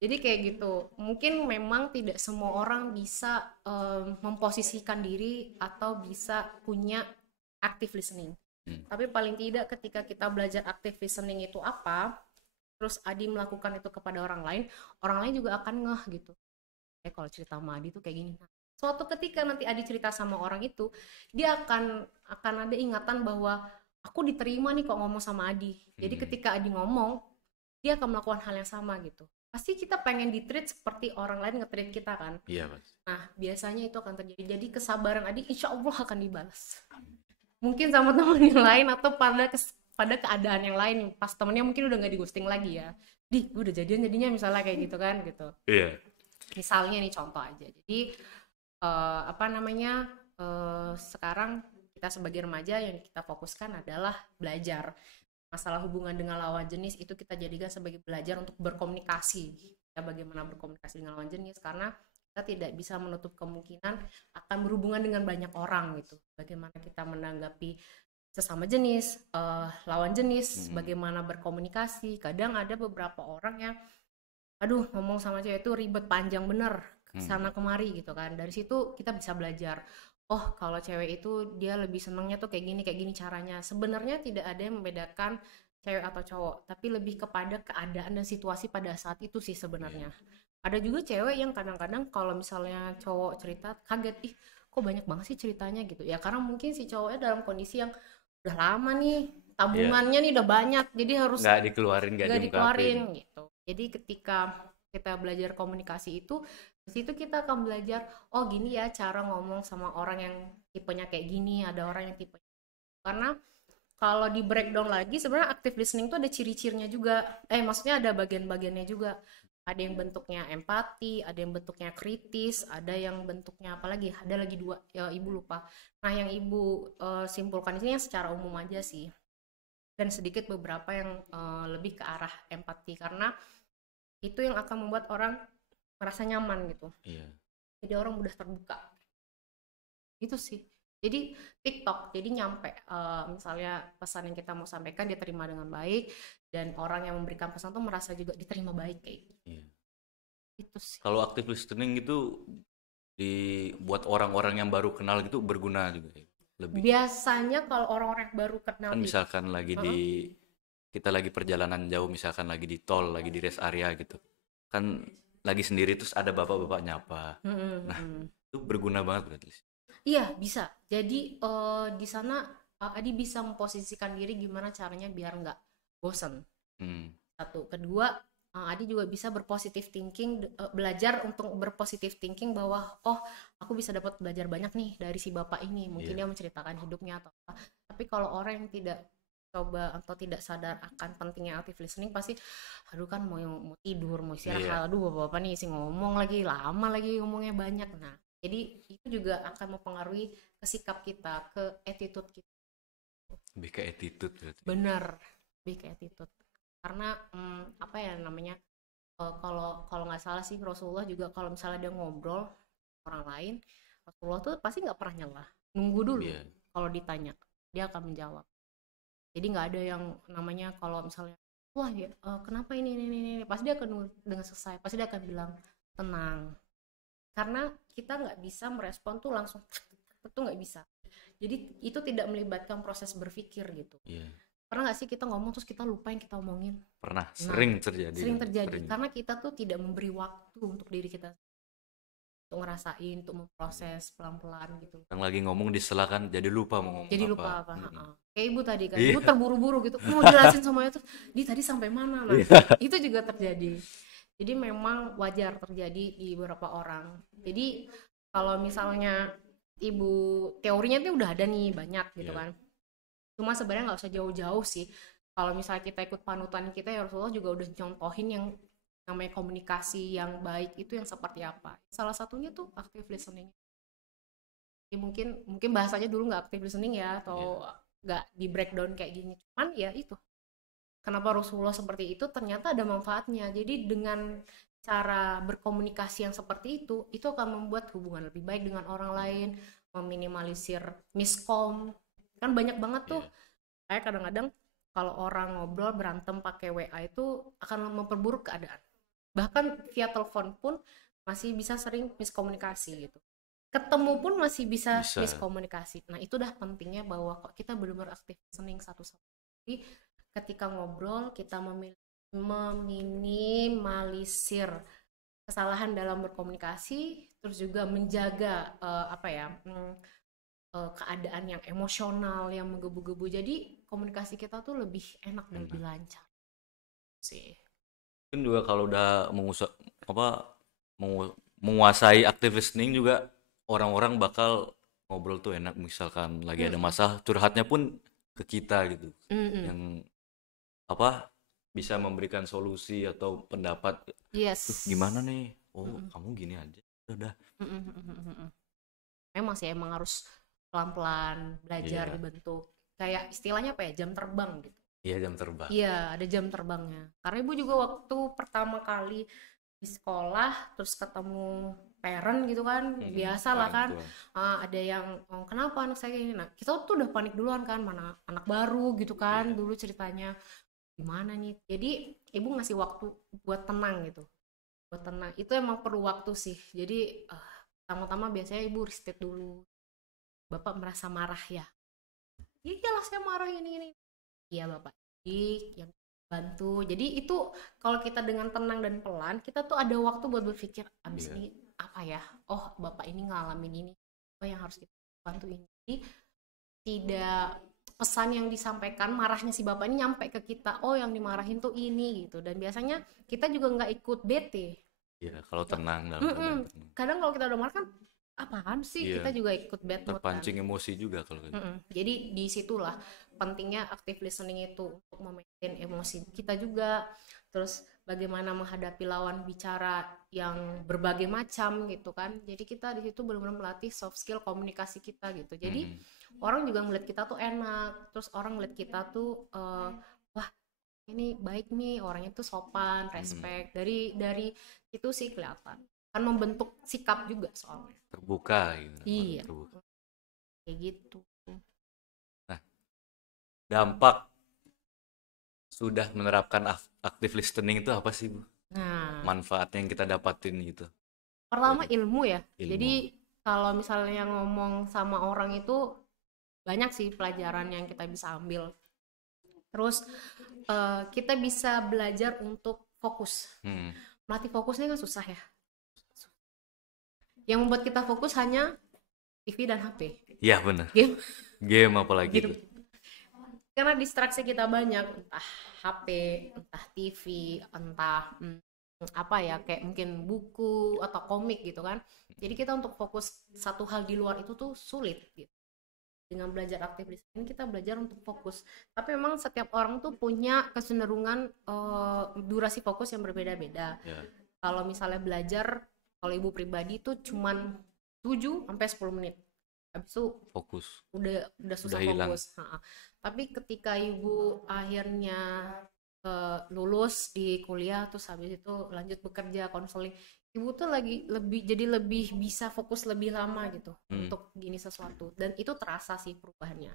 jadi kayak gitu. Mungkin memang tidak semua orang bisa memposisikan diri atau bisa punya active listening. Tapi paling tidak ketika kita belajar active listening itu apa, terus Adi melakukan itu kepada orang lain juga akan ngeh gitu. Kalau cerita sama Adi tuh kayak gini. Nah, suatu ketika nanti Adi cerita sama orang itu, dia akan ada ingatan bahwa aku diterima nih kok ngomong sama Adi. Jadi ketika Adi ngomong, dia akan melakukan hal yang sama gitu. Pasti kita pengen di-treat seperti orang lain nge-treat kita kan. Iya, Mas. Nah, biasanya itu akan terjadi. Jadi kesabaran Adi insya Allah akan dibalas. Mungkin sama teman yang lain atau pada keadaan yang lain. Pas temennya mungkin udah nggak di ghosting lagi ya. Gue udah jadian jadinya misalnya kayak gitu kan gitu. Iya. Misalnya nih contoh aja. Jadi sekarang kita sebagai remaja yang kita fokuskan adalah belajar. Masalah hubungan dengan lawan jenis itu kita jadikan sebagai belajar untuk berkomunikasi. Ya, bagaimana berkomunikasi dengan lawan jenis, karena kita tidak bisa menutup kemungkinan akan berhubungan dengan banyak orang gitu. Bagaimana kita menanggapi sesama jenis, lawan jenis, bagaimana berkomunikasi. Kadang ada beberapa orang yang ngomong sama cewek itu ribet panjang bener sana kemari gitu kan. Dari situ kita bisa belajar, oh kalau cewek itu dia lebih senangnya tuh kayak gini caranya. Sebenarnya tidak ada yang membedakan cewek atau cowok, tapi lebih kepada keadaan dan situasi pada saat itu sih sebenarnya. Ada juga cewek yang kadang-kadang kalau misalnya cowok cerita kaget, ih kok banyak banget sih ceritanya gitu ya, karena mungkin si cowoknya dalam kondisi yang udah lama nih tabungannya nih udah banyak, jadi harus nggak dikeluarin gitu. Jadi ketika kita belajar komunikasi itu, di situ kita akan belajar, oh gini ya cara ngomong sama orang yang tipenya kayak gini, ada orang yang tipe. Karena kalau di breakdown lagi sebenarnya active listening tuh ada ciri-cirinya juga. Maksudnya ada bagian-bagiannya juga. Ada yang bentuknya empati, ada yang bentuknya kritis, ada yang bentuknya apa lagi? Ada lagi 2, ya ibu lupa. Nah yang ibu simpulkan di sini yang secara umum aja sih. Dan sedikit beberapa yang lebih ke arah empati, karena itu yang akan membuat orang merasa nyaman gitu. Iya. Jadi orang mudah terbuka. Itu sih. Jadi TikTok, jadi nyampe misalnya pesan yang kita mau sampaikan dia terima dengan baik, dan orang yang memberikan pesan tuh merasa juga diterima baik kayak gitu. Iya. Itu sih. Kalau active listening itu dibuat orang-orang yang baru kenal gitu berguna juga ya? Lebih. Biasanya kalau orang-orang yang baru kenal Kan misalkan kita lagi perjalanan jauh, misalkan lagi di tol, lagi di rest area gitu. Kan lagi sendiri terus ada bapak-bapak nyapa. Nah, itu berguna banget berarti. Iya, bisa. Jadi di sana Adi bisa memposisikan diri gimana caranya biar nggak bosen. Satu. Kedua, Adi juga bisa berpositif thinking, belajar untuk berpositif thinking bahwa aku bisa dapat belajar banyak nih dari si bapak ini. Mungkin dia menceritakan hidupnya atau apa. Tapi kalau orang yang tidak coba atau tidak sadar akan pentingnya active listening, pasti kan mau tidur, mau istirahat, bapak-bapak nih sih ngomong lagi lama lagi, ngomongnya banyak. Nah, jadi itu juga akan mempengaruhi ke sikap kita, ke attitude kita. Lebih ke attitude berarti. Bener, lebih ke attitude. Karena kalau nggak salah sih Rasulullah juga kalau misalnya dia ngobrol orang lain, Rasulullah tuh pasti nggak pernah nyela, nunggu dulu. Kalau ditanya dia akan menjawab. Jadi nggak ada yang namanya kalau misalnya kenapa ini pasti dia akan nunggu dengan selesai, pasti dia akan bilang tenang, karena kita nggak bisa merespon tuh langsung itu nggak bisa. Jadi itu tidak melibatkan proses berpikir gitu. Pernah nggak sih kita ngomong terus kita lupa yang kita omongin? Pernah. Sering terjadi. Karena kita tuh tidak memberi waktu untuk diri kita untuk ngerasain, untuk memproses pelan-pelan gitu. Yang lagi ngomong disela kan jadi lupa mau ngomong jadi lupa apa. Kayak ibu tadi kan, ibu terburu-buru gitu mau jelasin semuanya tuh, di tadi sampai mana. Nah itu juga terjadi. Jadi memang wajar terjadi di beberapa orang. Jadi kalau misalnya ibu teorinya tuh udah ada nih banyak gitu kan. Cuma sebenarnya nggak usah jauh-jauh sih. Kalau misalnya kita ikut panutan kita, ya Rasulullah juga udah contohin yang namanya komunikasi yang baik itu yang seperti apa. Salah satunya tuh active listening. Ya, mungkin bahasanya dulu nggak active listening ya, atau nggak di breakdown kayak gini. Cuman ya itu. Kenapa Rasulullah seperti itu? Ternyata ada manfaatnya. Jadi dengan cara berkomunikasi yang seperti itu akan membuat hubungan lebih baik dengan orang lain, meminimalisir miskom. Kan banyak banget tuh. Kayak kadang-kadang kalau orang ngobrol berantem pakai WA itu akan memperburuk keadaan. Bahkan via telepon pun masih bisa sering miskomunikasi gitu. Ketemu pun masih bisa. Miskomunikasi. Nah itu dah pentingnya bahwa kok kita benar-benar aktif listening satu-satu. Jadi ketika ngobrol kita meminimalisir kesalahan dalam berkomunikasi, terus juga menjaga apa ya, keadaan yang emosional, yang menggebu-gebu. Jadi komunikasi kita tuh lebih enak dan lebih Enak. lancar sih. Mungkin juga kalau udah apa menguasai active listening juga orang-orang bakal ngobrol tuh enak, misalkan lagi ada Mm-mm. masalah curhatnya pun ke kita gitu, Mm-mm. yang apa bisa memberikan solusi atau pendapat tuh gimana Yes. nih, oh Mm-mm. kamu gini aja udah. Mm-mm. Mm-mm. Memang sih emang harus pelan-pelan belajar Iya, dibentuk. Kayak istilahnya apa ya? Jam terbang gitu. iya jam terbang. Iya, ada jam terbangnya. Karena ibu juga waktu pertama kali di sekolah terus ketemu parent gitu kan, biasalah Orang kan, tua. ada yang "Oh, kenapa anak saya kayak gini?" Nah, kita tuh udah panik duluan kan, mana anak baru gitu kan, Iya. dulu ceritanya gimana nih. Jadi ibu ngasih waktu buat tenang gitu, buat tenang. Itu emang perlu waktu sih. Jadi pertama-tama biasanya ibu reset dulu. Bapak merasa marah ya? "Iya iyalah saya marah ini." Iya Bapak, jadi yang bantu. Jadi itu kalau kita dengan tenang dan pelan, kita tuh ada waktu buat berpikir, abis Iya. ini apa ya? Oh Bapak ini ngalamin ini, apa yang harus kita bantuin. Jadi tidak, pesan yang disampaikan marahnya si Bapak ini nyampe ke kita. Oh yang dimarahin tuh ini gitu. Dan biasanya kita juga nggak ikut bete. Iya, kalau Ya. tenang dalam Mm-mm. keadaan tenang. Kadang kalau kita udah marah kan apaan sih? Iya, Kita juga ikut bad mood kan. terpancing emosi juga kalau gitu. Mm-mm. Jadi disitulah pentingnya active listening itu untuk memaintain emosi kita juga. Terus bagaimana menghadapi lawan bicara yang berbagai macam gitu kan. Jadi kita di situ benar-benar melatih soft skill komunikasi kita gitu. Jadi Mm-mm. orang juga ngeliat kita tuh enak. Terus orang ngeliat kita tuh wah ini baik nih, orangnya tuh sopan, Mm-mm. respect. Dari itu sih kelihatan. Kan membentuk sikap juga soalnya. Terbuka gitu, orang Iya, terbuka. kayak gitu. Nah, dampak sudah menerapkan active listening itu apa sih, Bu? Nah, Manfaatnya yang kita dapatin gitu pertama dari ilmu ya. ilmu. Jadi kalau misalnya ngomong sama orang itu banyak sih pelajaran yang kita bisa ambil. Terus kita bisa belajar untuk fokus. Hmm. Melatih fokusnya kan susah ya. Yang membuat kita fokus hanya TV dan HP. Iya bener. Game Game apalagi gitu. tuh. Karena distraksi kita banyak, entah HP, entah TV, entah apa ya, kayak mungkin buku atau komik gitu kan. Jadi kita untuk fokus satu hal di luar itu tuh sulit gitu. Dengan belajar aktif listening kita belajar untuk fokus. Tapi memang setiap orang tuh punya kecenderungan durasi fokus yang berbeda-beda. Ya, Kalau misalnya belajar, kalau ibu pribadi tuh cuman 7 sampai 10 menit. Habis itu fokus. udah susah Udah hilang. fokus. Tapi ketika ibu akhirnya lulus di kuliah terus habis itu lanjut bekerja konseling, ibu tuh lagi lebih bisa fokus lebih lama gitu Hmm. untuk gini sesuatu, dan itu terasa sih perubahannya.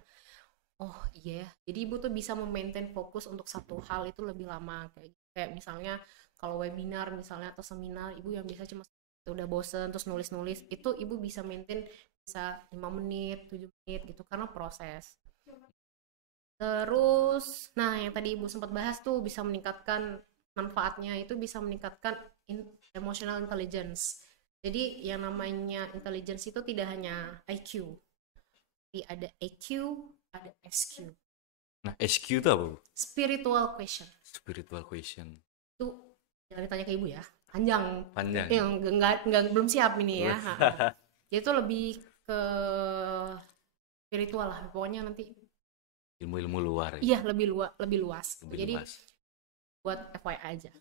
Oh iya ya, jadi ibu tuh bisa memaintain fokus untuk satu hal itu lebih lama, kayak misalnya kalau webinar misalnya atau seminar, ibu yang biasa cuma udah bosen terus nulis-nulis, itu ibu bisa maintain bisa 5 menit 7 menit gitu karena proses. Terus, nah yang tadi Ibu sempat bahas tuh bisa meningkatkan manfaatnya itu bisa meningkatkan emotional intelligence. Jadi yang namanya intelligence itu tidak hanya IQ, tapi ada EQ, ada SQ. Nah, SQ itu apa, Bu? Spiritual question. Spiritual question. Itu jangan ditanya ke Ibu ya, panjang. Panjang. Yang nggak belum siap ini ya. Jadi itu lebih ke spiritual lah, pokoknya nanti. Ilmu-ilmu luar. Iya, lebih luas. Lebih Jadi luas. buat FYI aja.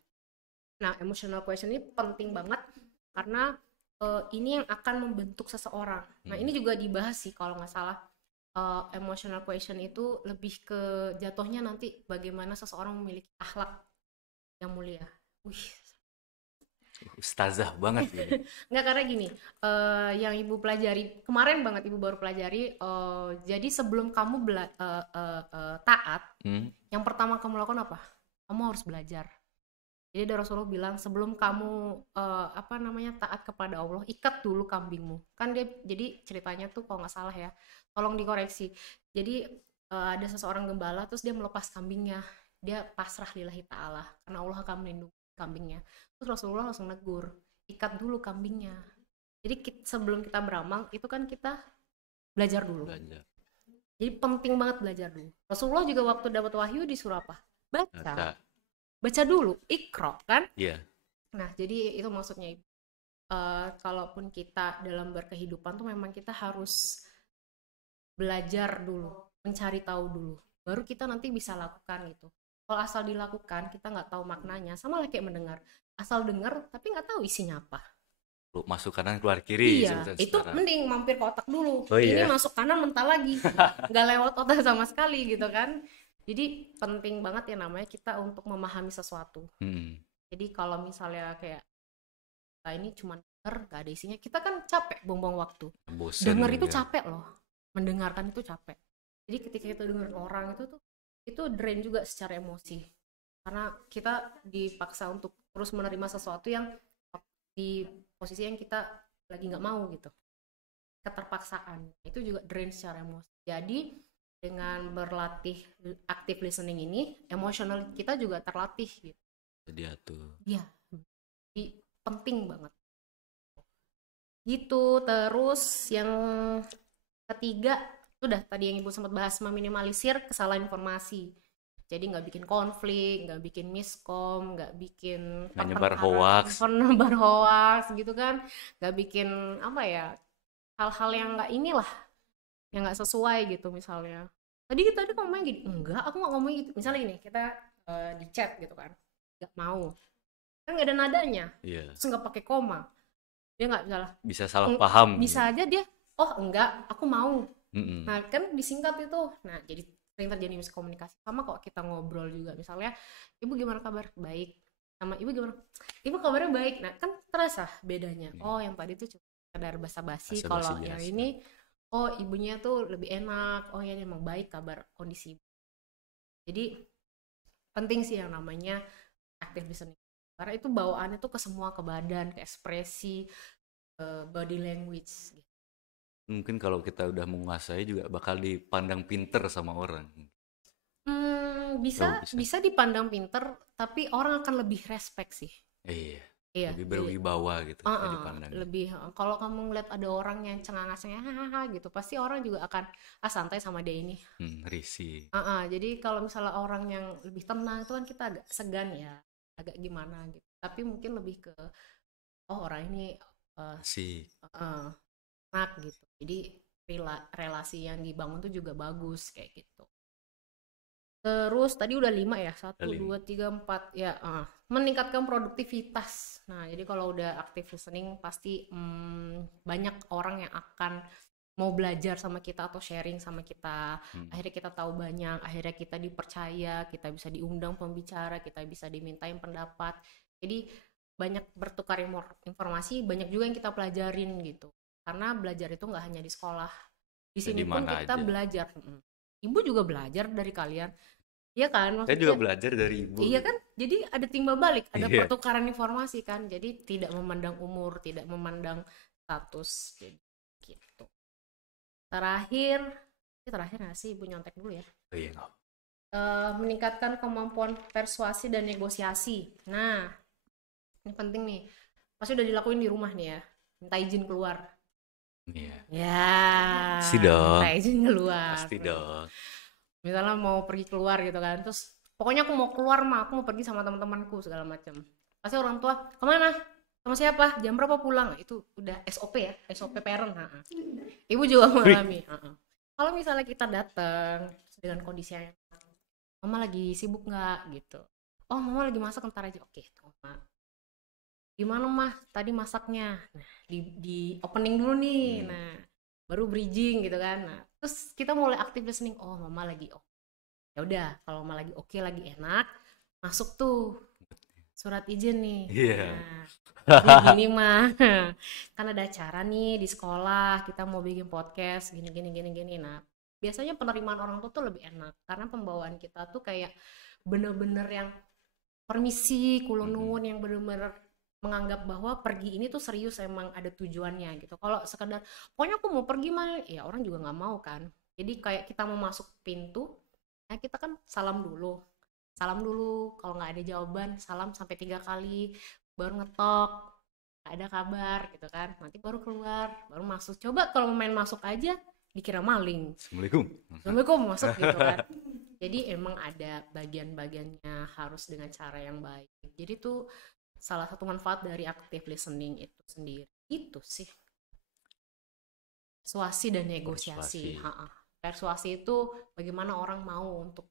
Nah, emotional question ini penting banget karena ini yang akan membentuk seseorang. Nah, ini juga dibahas sih kalau nggak salah. Emotional question itu lebih ke jatuhnya nanti bagaimana seseorang memiliki akhlak yang mulia. Wih, Ustazah banget gitu. nggak, karena gini, yang ibu pelajari kemarin banget, ibu baru pelajari. Jadi sebelum kamu taat, yang pertama kamu lakukan apa? Kamu harus belajar. Jadi ada Rasulullah bilang sebelum kamu taat kepada Allah, ikat dulu kambingmu. Kan dia, jadi ceritanya tuh kalau nggak salah ya, tolong dikoreksi. Jadi ada seseorang gembala terus dia melepas kambingnya, dia pasrah lillahi ta'ala karena Allah akan melindungi kambingnya. Terus Rasulullah langsung negur, ikat dulu kambingnya. Jadi sebelum kita beramal itu kan kita belajar dulu. Belajar. Jadi penting banget belajar dulu. Rasulullah juga waktu dapat wahyu disuruh apa? Baca. Baca dulu, ikra kan? Iya. Nah, jadi itu maksudnya. Kalaupun kita dalam berkehidupan tuh memang kita harus belajar dulu, mencari tahu dulu. Baru kita nanti bisa lakukan gitu. Kalau asal dilakukan, kita nggak tahu maknanya. Sama lah kayak mendengar. Asal dengar, tapi nggak tahu isinya apa. Lu masuk kanan keluar kiri. Iya, itu sekarang. mending mampir ke otak dulu. Oh, ini iya. masuk kanan mental lagi. Nggak lewat otak sama sekali gitu kan. Jadi penting banget ya namanya kita untuk memahami sesuatu. Jadi kalau misalnya kayak ini cuma denger gak ada isinya, kita kan capek buang-buang waktu. Bosen Denger juga. itu capek loh, mendengarkan itu capek. Jadi ketika kita dengerin orang itu drain juga secara emosi, karena kita dipaksa untuk terus menerima sesuatu yang di posisi yang kita lagi nggak mau gitu. Keterpaksaan itu juga drain secara emosi. Jadi dengan berlatih active listening ini, emosional kita juga terlatih gitu. Jadi tuh. Iya. Penting banget gitu. Terus yang ketiga udah tadi yang ibu sempat bahas, meminimalisir kesalahan informasi. Jadi nggak bikin konflik, nggak bikin miskom, nggak bikin nyebar hoax gitu kan, nggak bikin apa ya, hal-hal yang nggak inilah, yang nggak sesuai gitu. Misalnya tadi ngomongnya gini, enggak aku nggak ngomongin gitu. Misalnya ini kita di chat gitu kan, nggak mau kan, nggak ada nadanya, terus nggak pakai koma, dia nggak bisa salah paham. Bisa aja dia, oh enggak, aku mau. Nah kan disingkat itu, nah jadi sering terjadi miskomunikasi. Sama kok kita ngobrol juga, misalnya ibu gimana kabar, baik, sama ibu gimana, ibu kabarnya baik. Nah kan terasa bedanya. Oh yang tadi tuh cuma sekedar basa-basi, kalau yang ini oh ibunya tuh lebih enak, oh ya emang baik kabar kondisi. Jadi penting sih yang namanya active listening, karena itu bawaannya tuh ke semua, ke badan, ke ekspresi, body language gitu. Mungkin kalau kita udah menguasai juga bakal dipandang pinter sama orang. Bisa dipandang pinter, tapi orang akan lebih respect sih. Iya, lebih berwibawa gitu. Dipandang. Lebih, kalau kamu ngeliat ada orang yang cengang-cengeng gitu, pasti orang juga akan santai sama dia ini. Risih. Jadi kalau misalnya orang yang lebih tenang itu kan kita agak segan ya, agak gimana gitu. Tapi mungkin lebih ke orang ini enak gitu. Jadi relasi yang dibangun tuh juga bagus kayak gitu. Terus tadi udah 5 ya, 1, 2, 3, 4 ya, meningkatkan produktivitas. Nah jadi kalau udah active listening pasti banyak orang yang akan mau belajar sama kita atau sharing sama kita. Akhirnya kita tahu banyak, akhirnya kita dipercaya, kita bisa diundang pembicara, kita bisa dimintain pendapat. Jadi banyak bertukar informasi, banyak juga yang kita pelajarin gitu. Karena belajar itu nggak hanya di sekolah, di sini pun kita belajar. Ibu juga belajar dari kalian, iya kan? Saya juga belajar dari ibu. Iya kan? Jadi ada timbal balik, ada pertukaran informasi kan. Jadi tidak memandang umur, tidak memandang status, jadi gitu. Terakhir nggak sih, ibu nyontek dulu ya. Meningkatkan kemampuan persuasi dan negosiasi. Nah ini penting nih, pasti udah dilakuin di rumah nih ya, minta izin keluar. Pasti dong. Minta izin keluar. Pasti dong. Misalnya mau pergi keluar gitu kan, terus pokoknya aku mau keluar mah, aku mau pergi sama teman-temanku segala macam. Pasti orang tua, kemana? Sama siapa? Jam berapa pulang? Itu udah SOP ya, SOP parent. Ibu juga mengalami. Kalau misalnya kita datang dengan kondisi yang, mama lagi sibuk nggak gitu? Oh mama lagi masak, ntar aja. Oke, mama. Gimana mah tadi masaknya? Nah, di opening dulu nih. Nah, baru bridging gitu kan. Nah, terus kita mulai active listening. Oh, mama lagi ya udah, kalau mama lagi oke, lagi enak, masuk tuh surat izin nih. Nah, gini mah, kan ada acara nih di sekolah, kita mau bikin podcast gini. Nah, biasanya penerimaan orang tuh lebih enak karena pembawaan kita tuh kayak bener-bener yang permisi, kulonun, yang bener-bener menganggap bahwa pergi ini tuh serius, emang ada tujuannya gitu. Kalau sekedar pokoknya aku mau pergi mah, ya orang juga nggak mau kan. Jadi kayak kita mau masuk pintu, nah kita kan salam dulu, kalau nggak ada jawaban salam sampai 3 kali, baru ngetok. nggak ada kabar gitu kan, nanti baru keluar baru masuk. Coba kalau main masuk aja dikira maling, Assalamualaikum. Assalamualaikum masuk gitu kan. Jadi emang ada bagian-bagiannya harus dengan cara yang baik. Jadi tuh salah satu manfaat dari active listening itu sendiri itu sih, persuasi dan negosiasi. Persuasi. Ha-ha. Persuasi itu bagaimana orang mau untuk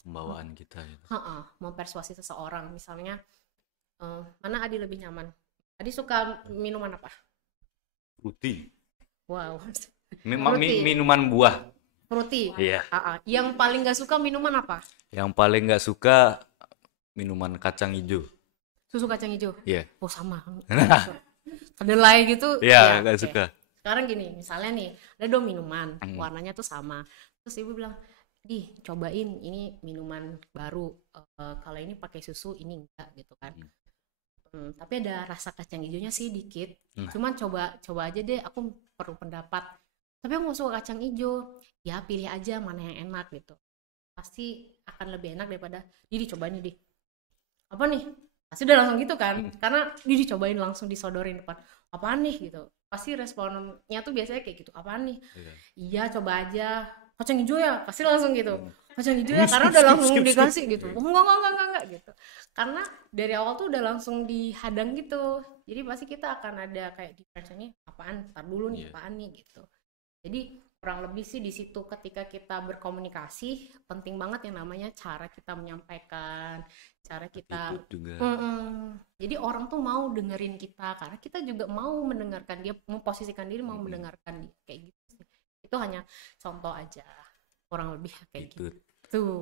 Pembawaan kita gitu. mempersuasi seseorang. Misalnya mana Adi lebih nyaman? Adi suka minuman apa? Fruity. Wow, Minuman buah. fruity. Iya. Yang paling gak suka minuman apa? Yang paling nggak suka minuman kacang hijau. Susu kacang hijau. Iya. Oh sama. Kedelai gitu. Iya, ya, nggak oke. suka. Sekarang gini, misalnya nih, ada dong minuman, warnanya tuh sama. Terus ibu bilang, "Di, cobain ini minuman baru. Kalau ini pakai susu, ini enggak," gitu kan. Tapi ada rasa kacang hijaunya sih dikit. Cuman coba aja deh, aku perlu pendapat. Tapi aku nggak suka kacang hijau. Ya pilih aja mana yang enak gitu. Pasti akan lebih enak daripada, "Di, cobain nih, Di." Apa nih? Pasti udah langsung gitu kan. Karena dicobain langsung disodorin depan. Apaan nih gitu. Pasti responnya tuh biasanya kayak gitu. Apaan nih? Iya, coba aja. Kacang hijau ya? Pasti langsung gitu. Kacang hijau ya, karena udah langsung dikasih gitu. Oh, enggak gitu. Karena dari awal tuh udah langsung dihadang gitu. Jadi pasti kita akan ada kayak defense-nya, apaan? Ntar dulu nih, apaan nih gitu. Jadi kurang lebih sih di situ ketika kita berkomunikasi penting banget yang namanya cara kita menyampaikan, cara kita Attitude juga. jadi orang tuh mau dengerin kita karena kita juga mau mendengarkan dia, memposisikan diri mau mendengarkan dia, kayak gitu sih. Itu hanya contoh aja, kurang lebih kayak gitu.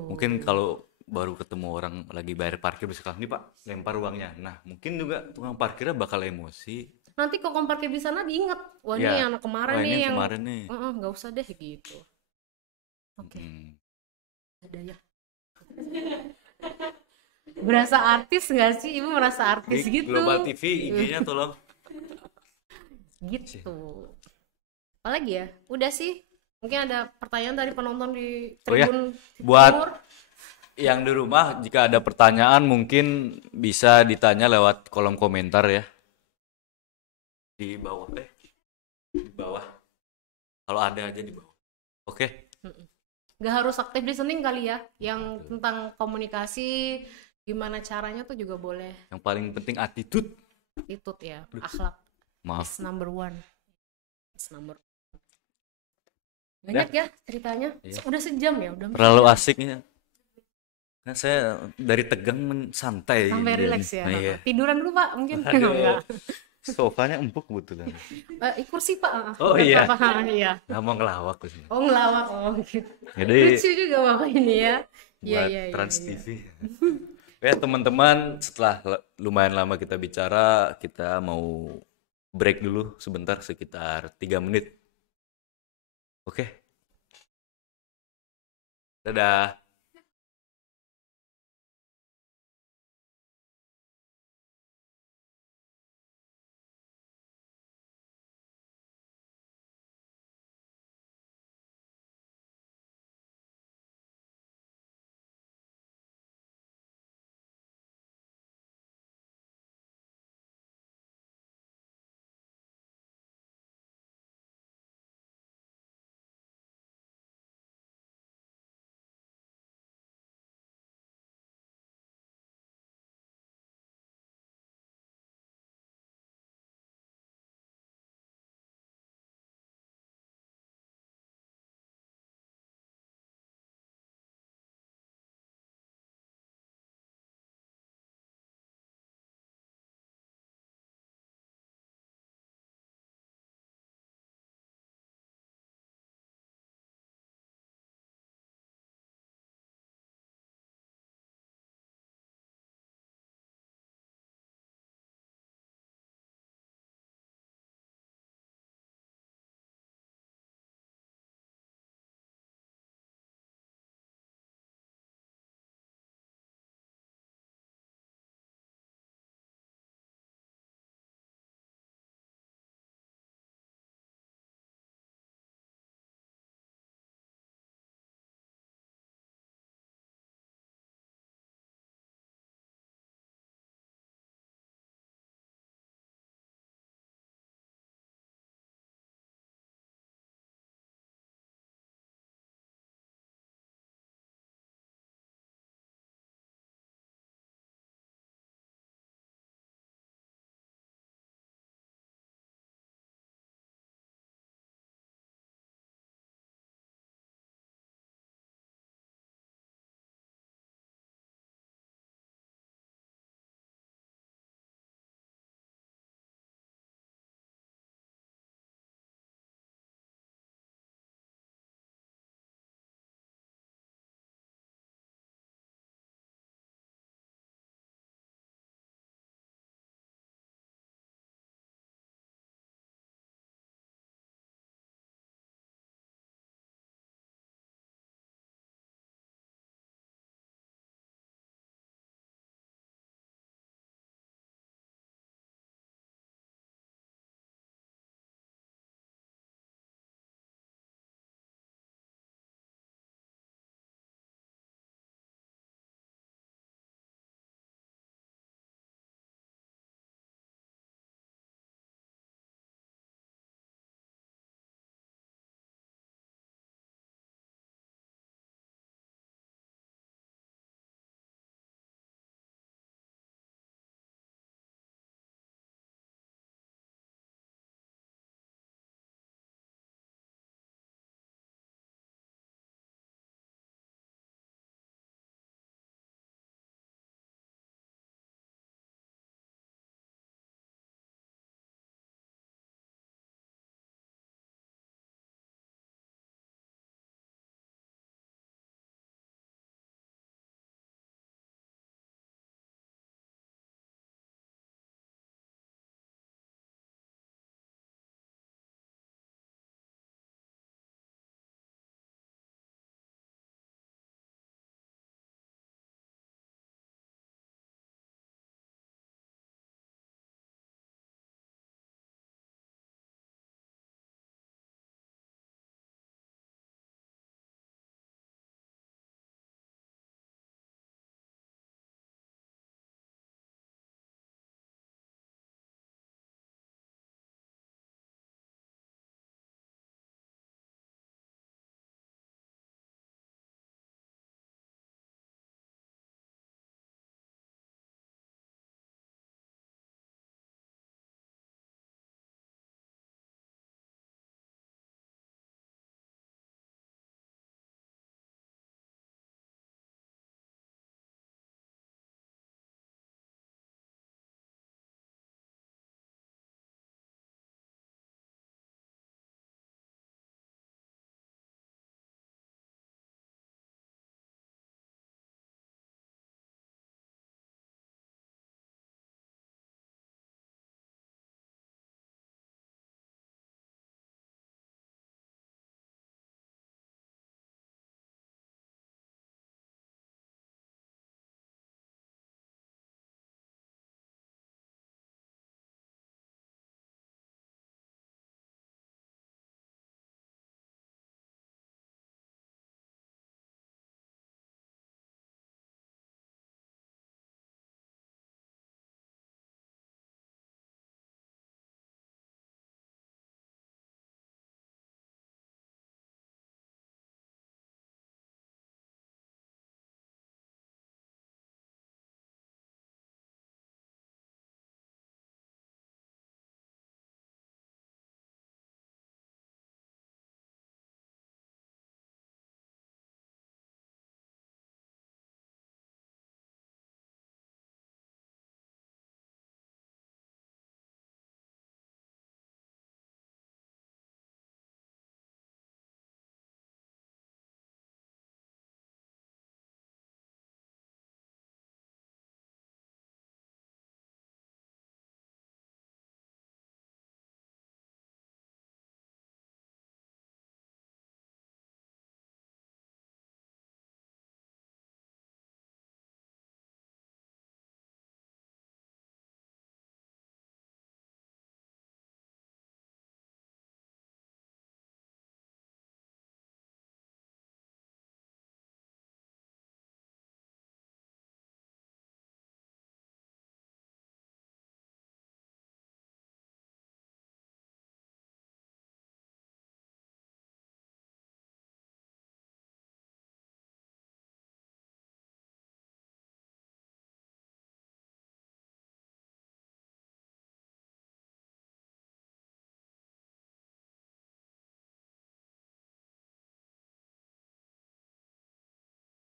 Mungkin kalau baru ketemu orang lagi bayar parkir bisa nih Pak, lempar uangnya. Nah, mungkin juga tukang parkirnya bakal emosi. Nanti kalau parkir di sana diingat, wah ini Ya. yang kemarin Wah, ini nih yang yang kemarin nih. nggak usah deh gitu. Oke. Ada ya. Berasa artis nggak sih? Ibu merasa artis Di gitu. Global TV IG-nya tolong. Gitu. Apalagi ya? Udah sih. Mungkin ada pertanyaan dari penonton di Oh ya, Tribun buat Timur. yang di rumah jika ada pertanyaan mungkin bisa ditanya lewat kolom komentar ya. Di bawah di bawah. Kalau ada aja di bawah. Oke. Gak harus active listening kali ya. Yang tentang komunikasi, gimana caranya tuh juga boleh. Yang paling penting attitude. Attitude ya, akhlak. Maaf. Is number one. Banyak ya ceritanya. Udah sejam ya, udah Terlalu asik ya. Nah, saya dari tegang santai. sampai relax ya. Iya. Tiduran dulu Pak, mungkin. Aduh. Enggak. Sofanya empuk kebetulan. Kursi Pak. Oh iya. Iya. Nggak mau ngelawak ke sini. Oh ngelawak, gitu. Jadi Lucu juga Bapak ini ya. buat Trans TV. Ya teman-teman, setelah lumayan lama kita bicara, kita mau break dulu sebentar sekitar 3 menit. Oke. Dadah.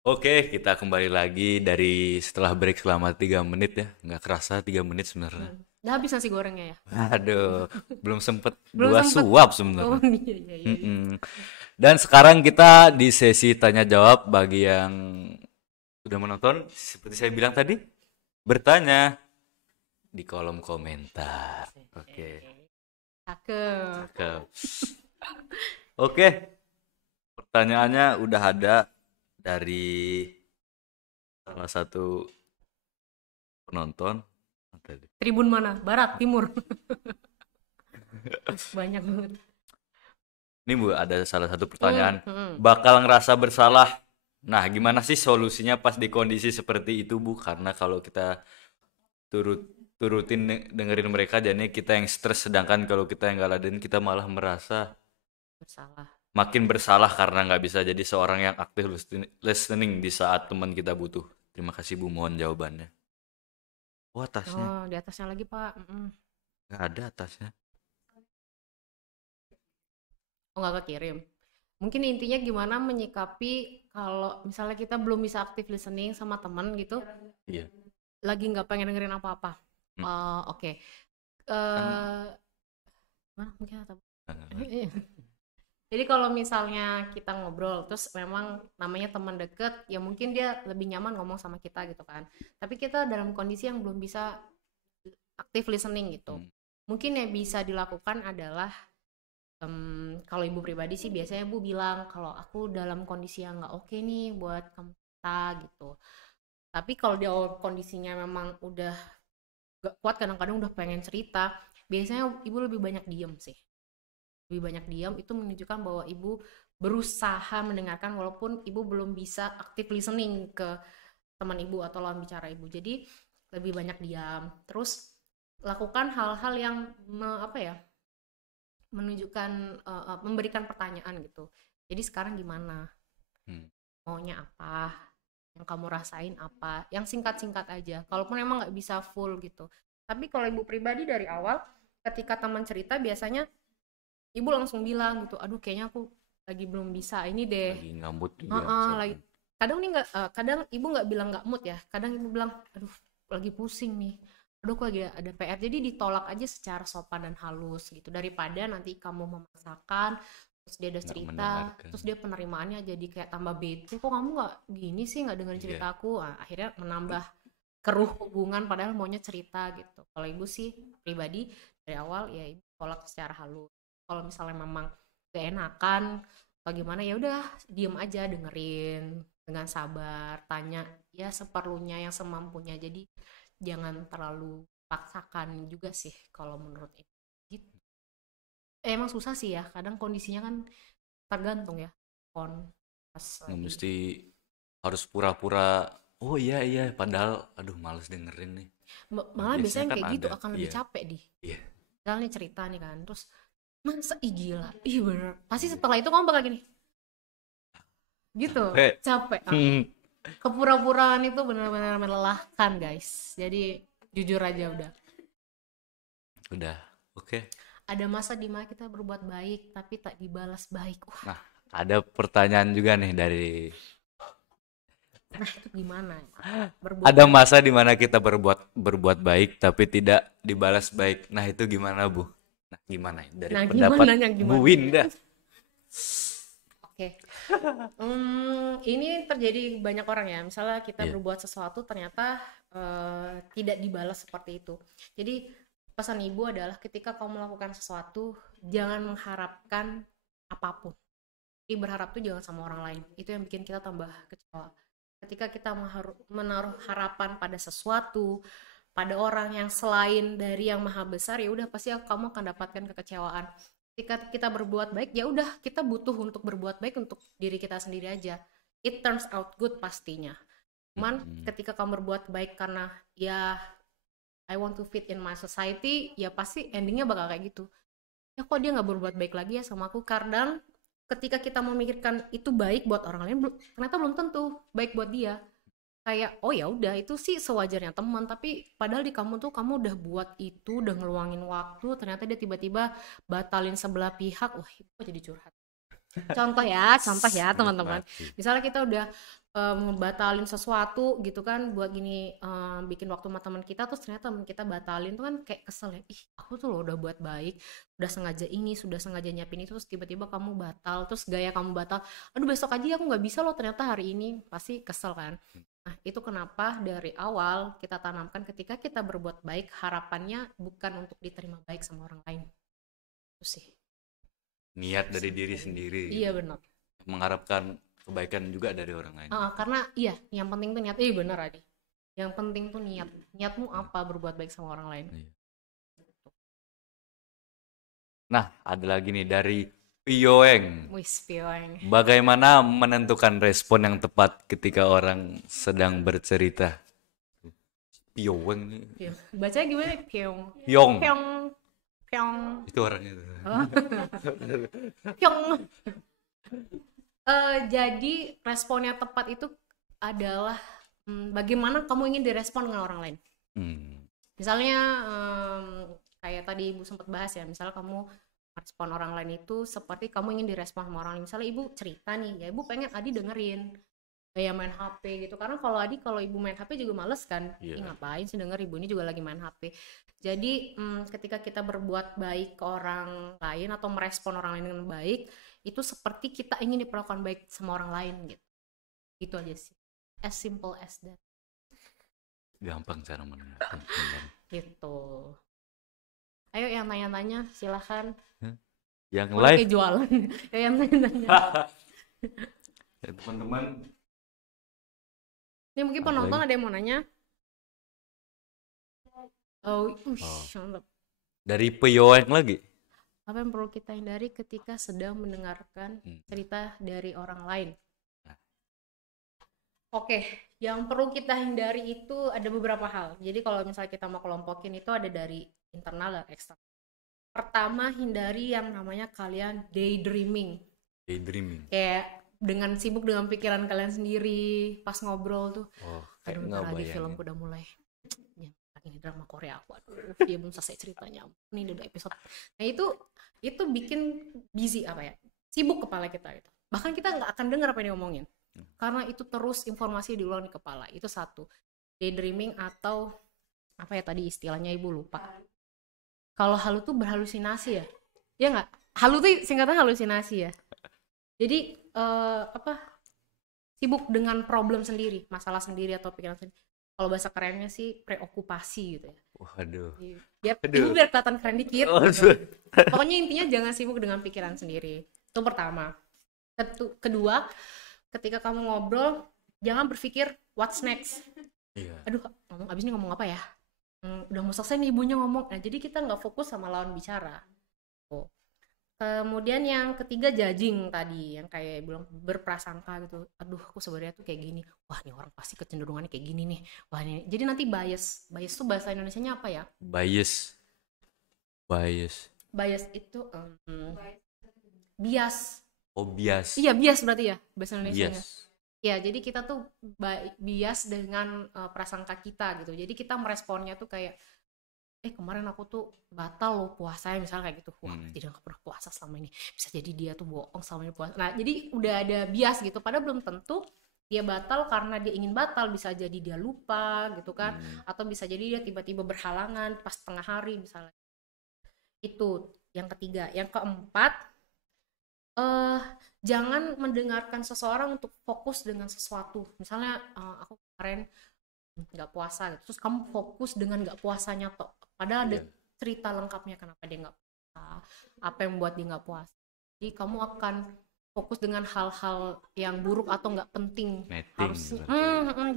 Oke, kita kembali lagi dari setelah break selama 3 menit ya. Nggak kerasa 3 menit sebenarnya. Udah habis nasi gorengnya ya? Aduh, belum sempet Belum dua sempet. suap Oh sebenarnya. iya iya iya. Iya. Mm-mm. Dan sekarang kita di sesi tanya jawab bagi yang sudah menonton, seperti saya bilang tadi, bertanya di kolom komentar. Oke, Cakep. cakep. Oke, pertanyaannya udah ada dari salah satu penonton. Tribun mana? Barat, timur. Banyak banget. Ini Bu, ada salah satu pertanyaan. Hmm. Bakal ngerasa bersalah. Nah, gimana sih solusinya pas di kondisi seperti itu, Bu? Karena kalau kita turutin dengerin mereka, jadinya kita yang stres, sedangkan kalau kita yang ngeladenin, kita malah merasa Bersalah. makin bersalah karena nggak bisa jadi seorang yang aktif listening di saat teman kita butuh. Terima kasih Bu, mohon jawabannya. Oh, atasnya. Oh, di atasnya lagi, Pak. Nggak ada atasnya. Oh, nggak kekirim. Mungkin intinya gimana menyikapi kalau misalnya kita belum bisa aktif listening sama teman gitu, Iya. lagi nggak pengen dengerin apa-apa. Oke. Gimana? Mungkin atau Iya. Jadi kalau misalnya kita ngobrol, terus memang namanya teman deket, ya mungkin dia lebih nyaman ngomong sama kita gitu kan. Tapi kita dalam kondisi yang belum bisa aktif listening gitu. Hmm. Mungkin yang bisa dilakukan adalah kalau ibu pribadi sih biasanya ibu bilang kalau aku dalam kondisi yang nggak oke nih buat kamu kita gitu. Tapi kalau dia kondisinya memang udah gak kuat, kadang-kadang udah pengen cerita, biasanya ibu lebih banyak diem sih. Lebih banyak diam itu menunjukkan bahwa ibu berusaha mendengarkan walaupun ibu belum bisa aktif listening ke teman ibu atau lawan bicara ibu. Jadi lebih banyak diam. Terus lakukan hal-hal yang menunjukkan memberikan pertanyaan gitu. Jadi sekarang gimana? Maunya apa? Yang kamu rasain apa? Yang singkat-singkat aja. Kalaupun emang nggak bisa full gitu. Tapi kalau ibu pribadi dari awal ketika teman cerita biasanya ibu langsung bilang gitu, aduh kayaknya aku lagi belum bisa ini deh. Lagi nggak juga. Lagi. Kadang nih nggak, kadang ibu nggak bilang nggak mood ya. Kadang ibu bilang, aduh lagi pusing nih. Aduh aku lagi ada PR. Jadi ditolak aja secara sopan dan halus gitu. Daripada nanti kamu memaksakan, terus dia ada cerita, terus dia penerimaannya jadi kayak tambah bete. Kok kamu nggak gini sih, nggak dengerin cerita aku? Nah, akhirnya menambah keruh hubungan padahal maunya cerita gitu. Kalau ibu sih pribadi dari awal ya ibu tolak secara halus. Kalau misalnya memang gak enakan atau gimana ya udah diem aja, dengerin dengan sabar, tanya ya seperlunya yang semampunya. Jadi jangan terlalu paksakan juga sih kalau menurut ibu gitu. Emang susah sih ya, kadang kondisinya kan tergantung ya pas Nggak lagi. mesti harus pura-pura. Oh iya iya, padahal aduh males dengerin nih. Malah biasanya yang kan kayak gitu ada. akan lebih capek Iya. misalnya cerita nih kan, terus masa gila, ih bener pasti setelah itu kamu bakal gini gitu, capek. Kepura-puraan itu benar-benar melelahkan guys, jadi jujur aja Udah. Oke. ada masa dimana kita berbuat baik tapi tak dibalas baik. Nah, ada pertanyaan juga nih dari Nah itu gimana ya? ada masa di mana kita berbuat baik tapi tidak dibalas baik. Nah, itu gimana, Bu? Nah, gimana ya? Dari pendapat Bu Winda. Oke. Ini terjadi banyak orang ya. Misalnya kita berbuat sesuatu ternyata tidak dibalas seperti itu. Jadi pesan ibu adalah ketika kamu melakukan sesuatu jangan mengharapkan apapun. Jadi berharap tuh jangan sama orang lain. Itu yang bikin kita tambah kecewa. Ketika kita menaruh harapan pada sesuatu, pada orang yang selain dari yang maha besar, ya udah pasti kamu akan dapatkan kekecewaan. Ketika kita berbuat baik, ya udah kita butuh untuk berbuat baik untuk diri kita sendiri aja. It turns out good pastinya. Cuman ketika kamu berbuat baik karena ya I want to fit in my society, ya pasti endingnya bakal kayak gitu. Ya kok dia nggak berbuat baik lagi ya sama aku? Kadang ketika kita memikirkan itu baik buat orang lain, ternyata belum tentu baik buat dia. Kayak oh ya udah itu sih sewajarnya teman, tapi padahal di kamu tuh kamu udah buat itu, udah ngeluangin waktu, ternyata dia tiba-tiba batalin sebelah pihak. Wah itu jadi curhat. Contoh ya teman-teman, misalnya kita udah batalin sesuatu gitu kan buat gini, bikin waktu sama teman kita terus ternyata teman kita batalin tuh kan kayak kesel ya, ih aku tuh loh udah buat baik, udah sengaja ini, sudah sengaja nyiapin itu terus tiba-tiba kamu batal, terus gaya kamu batal, aduh besok aja aku nggak bisa loh ternyata hari ini, pasti kesel kan. Nah itu kenapa dari awal kita tanamkan ketika kita berbuat baik harapannya bukan untuk diterima baik sama orang lain, itu sih. Niat dari diri sendiri Iya gitu. benar. Mengharapkan kebaikan juga dari orang lain. Karena iya yang penting tuh niat, bener Adi, yang penting tuh niat, niatmu apa berbuat baik sama orang lain. Iya. Nah, ada lagi nih dari Pioeng. Wis piweng. Bagaimana menentukan respon yang tepat ketika orang sedang bercerita? Pioeng nih. Bacanya gimana? Pyong. Pyong. Pyong. Pyong. Itu orangnya. Oh. Pyong. Jadi responnya tepat itu adalah bagaimana kamu ingin direspon dengan orang lain. Misalnya kayak tadi Ibu sempat bahas ya, misalnya kamu respon orang lain itu seperti kamu ingin direspon sama orang lain. Misalnya Ibu cerita nih, ya Ibu pengen Adi dengerin kayak main HP gitu, karena kalau Ibu main HP juga males kan. Ih, ngapain sih denger Ibu ini juga lagi main HP. Jadi ketika kita berbuat baik ke orang lain atau merespon orang lain dengan baik, itu seperti kita ingin diperlakukan baik sama orang lain gitu. Itu aja sih, as simple as that. Gampang cara mendengarkan. Gitu. Ayo yang nanya-nanya silahkan. Yang Mana live kayak jualan. Ya, yang nanya-nanya. ya, teman-teman. Ini mungkin penonton ada yang mau nanya. Mantap. Dari Pioeng lagi. Apa yang perlu kita hindari ketika sedang mendengarkan cerita dari orang lain? Oke, yang perlu kita hindari itu ada beberapa hal. Jadi kalau misalnya kita mau kelompokin itu ada dari internal dan eksternal. Pertama, hindari yang namanya kalian daydreaming. Daydreaming. Kayak dengan sibuk dengan pikiran kalian sendiri pas ngobrol tuh. Aduh, bentar lagi film udah mulai. Ya, ini drama Korea aku. Aduh, dia belum selesai ceritanya. Ini udah episode. Nah, itu bikin busy sibuk kepala kita gitu. Bahkan kita nggak akan dengar apa yang dia ngomongin. Karena itu terus informasi diulang di kepala. Itu satu. Daydreaming atau apa ya tadi istilahnya Ibu lupa. Kalau halu tuh berhalusinasi ya. Ya nggak? Halu tuh singkatnya halusinasi ya. Jadi sibuk dengan problem sendiri, masalah sendiri atau pikiran sendiri. Kalau bahasa kerennya sih preokupasi gitu ya. Waduh. Biar kelihatan keren dikit. Gitu. Pokoknya intinya jangan sibuk dengan pikiran sendiri. Itu pertama. Kedua, ketika kamu ngobrol, jangan berpikir what's next. Iya. Aduh, abis ini ngomong apa ya? Udah mau selesai nih ibunya ngomong. Nah, jadi kita nggak fokus sama lawan bicara. Kemudian yang ketiga judging tadi, yang kayak bilang berprasangka gitu. Aduh, aku sebenarnya tuh kayak gini. Wah, nih orang pasti kecenderungannya kayak gini nih. Wah, ini. Jadi nanti bias. Bias tuh bahasa Indonesianya apa ya? Bias itu bias. Oh, bias. Iya, bias berarti ya bahasa Indonesianya. Bias. Ya, jadi kita tuh bias dengan prasangka kita gitu. Jadi kita meresponnya tuh kayak kemarin aku tuh batal loh puasanya misalnya kayak gitu. Wah, dia nggak pernah puasa selama ini. Bisa jadi dia tuh bohong selama ini puasa. Nah, jadi udah ada bias gitu. Padahal belum tentu dia batal karena dia ingin batal. Bisa jadi dia lupa gitu kan. Atau bisa jadi dia tiba-tiba berhalangan pas tengah hari misalnya. Itu yang ketiga. Yang keempat, jangan mendengarkan seseorang untuk fokus dengan sesuatu. Misalnya aku kemarin nggak puasa gitu. Terus kamu fokus dengan nggak puasanya toh. Padahal ada cerita lengkapnya kenapa dia nggak puasa, apa yang membuat dia nggak puasa. Jadi kamu akan fokus dengan hal-hal yang buruk atau nggak penting. Harusnya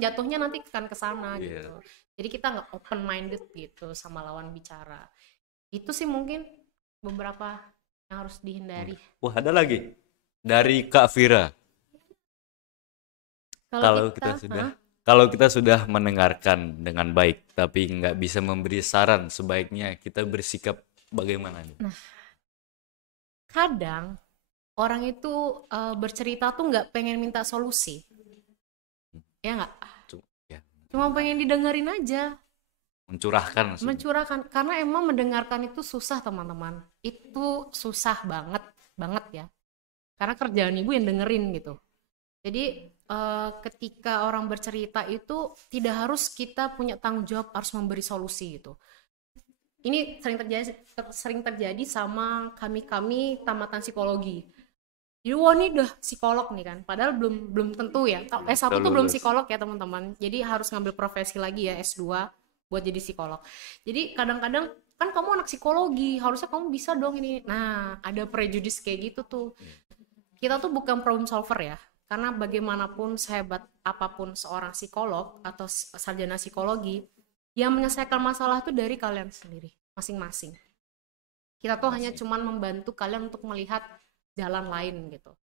jatuhnya nanti akan kesana gitu. Jadi kita nggak open minded gitu sama lawan bicara. Itu sih mungkin beberapa yang harus dihindari. Wah, ada lagi dari Kak Vira. Kalau kita sudah mendengarkan dengan baik, tapi nggak bisa memberi saran, sebaiknya kita bersikap bagaimana? Nah, kadang orang itu bercerita tuh nggak pengen minta solusi, ya nggak? Cuma pengen didengerin aja. Mencurahkan, karena emang mendengarkan itu susah teman-teman. Itu susah banget ya. Karena kerjaan ibu yang dengerin gitu. Jadi ketika orang bercerita itu tidak harus kita punya tanggung jawab harus memberi solusi gitu. Ini sering terjadi sama kami tamatan psikologi. Jadi wah ini udah psikolog nih kan, padahal belum belum tentu ya. S1 Udah tuh belum lulus. psikolog ya teman-teman. Jadi harus ngambil profesi lagi ya S2 buat jadi psikolog. Jadi kadang-kadang kan kamu anak psikologi, harusnya kamu bisa dong ini. Nah, ada prejudis kayak gitu tuh. Kita tuh bukan problem solver ya. Karena bagaimanapun sehebat apapun seorang psikolog atau sarjana psikologi, yang menyelesaikan masalah tuh dari kalian sendiri, masing-masing. Kita tuh hanya cuman membantu kalian untuk melihat jalan lain gitu.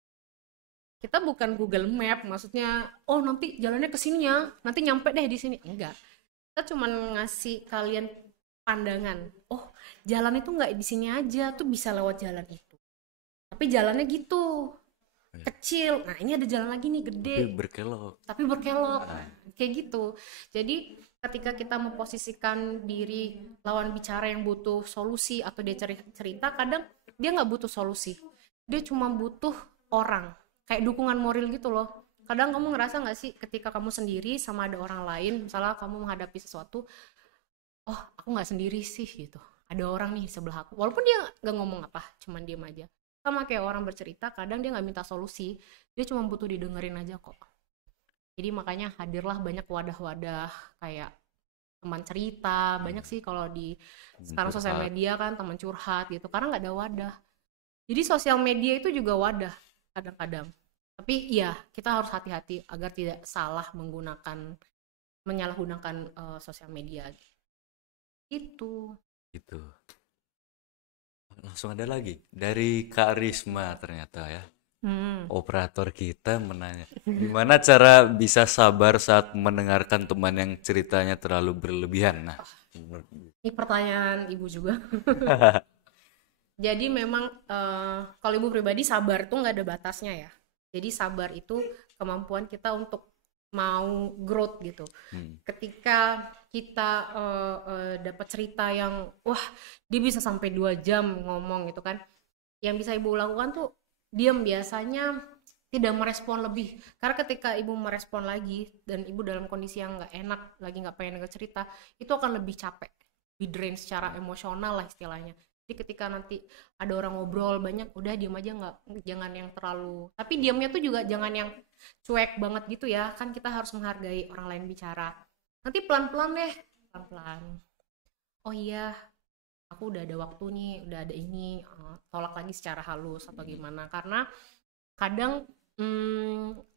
Kita bukan Google Map, maksudnya, oh nanti jalannya ke sini ya, nanti nyampe deh di sini. Enggak. Kita cuman ngasih kalian pandangan. Oh, jalan itu nggak di sini aja, tuh bisa lewat jalan itu. Tapi jalannya gitu, kecil. Nah, ini ada jalan lagi nih gede, Tapi berkelok. tapi berkelok. Kayak gitu. Jadi ketika kita memposisikan diri lawan bicara yang butuh solusi atau dia cerita, kadang dia nggak butuh solusi, dia cuma butuh orang kayak dukungan moral gitu loh. Kadang kamu ngerasa nggak sih ketika kamu sendiri sama ada orang lain, misalnya kamu menghadapi sesuatu, oh aku nggak sendiri sih gitu, ada orang nih di sebelah aku, walaupun dia nggak ngomong apa, cuman diem aja. Sama kayak orang bercerita, kadang dia nggak minta solusi, dia cuma butuh didengerin aja kok. Jadi makanya hadirlah banyak wadah-wadah kayak teman cerita, banyak sih kalau di sekarang sosial Curhat. media kan teman curhat gitu, karena nggak ada wadah. Jadi sosial media itu juga wadah kadang-kadang. Tapi iya, kita harus hati-hati agar tidak salah menyalahgunakan sosial media. Itu. Gitu. Langsung ada lagi dari Kak Risma ternyata ya. Hmm. Operator kita menanya, gimana cara bisa sabar saat mendengarkan teman yang ceritanya terlalu berlebihan? Nah, Ini pertanyaan ibu juga. Jadi memang kalau ibu pribadi sabar tuh nggak ada batasnya ya. Jadi sabar itu kemampuan kita untuk mau growth gitu. Ketika kita dapat cerita yang wah dia bisa sampai 2 jam ngomong gitu kan, yang bisa ibu lakukan tuh diam, biasanya tidak merespon lebih, karena ketika ibu merespon lagi dan ibu dalam kondisi yang nggak enak lagi, nggak pengen denger cerita, itu akan lebih capek, di drain secara emosional lah istilahnya. Jadi ketika nanti ada orang ngobrol banyak, udah diam aja, nggak, jangan yang terlalu, tapi diamnya tuh juga jangan yang cuek banget gitu ya, kan kita harus menghargai orang lain bicara. Nanti pelan-pelan deh, pelan-pelan. Oh iya, aku udah ada waktu nih, udah ada ini, tolak lagi secara halus atau gimana. Karena kadang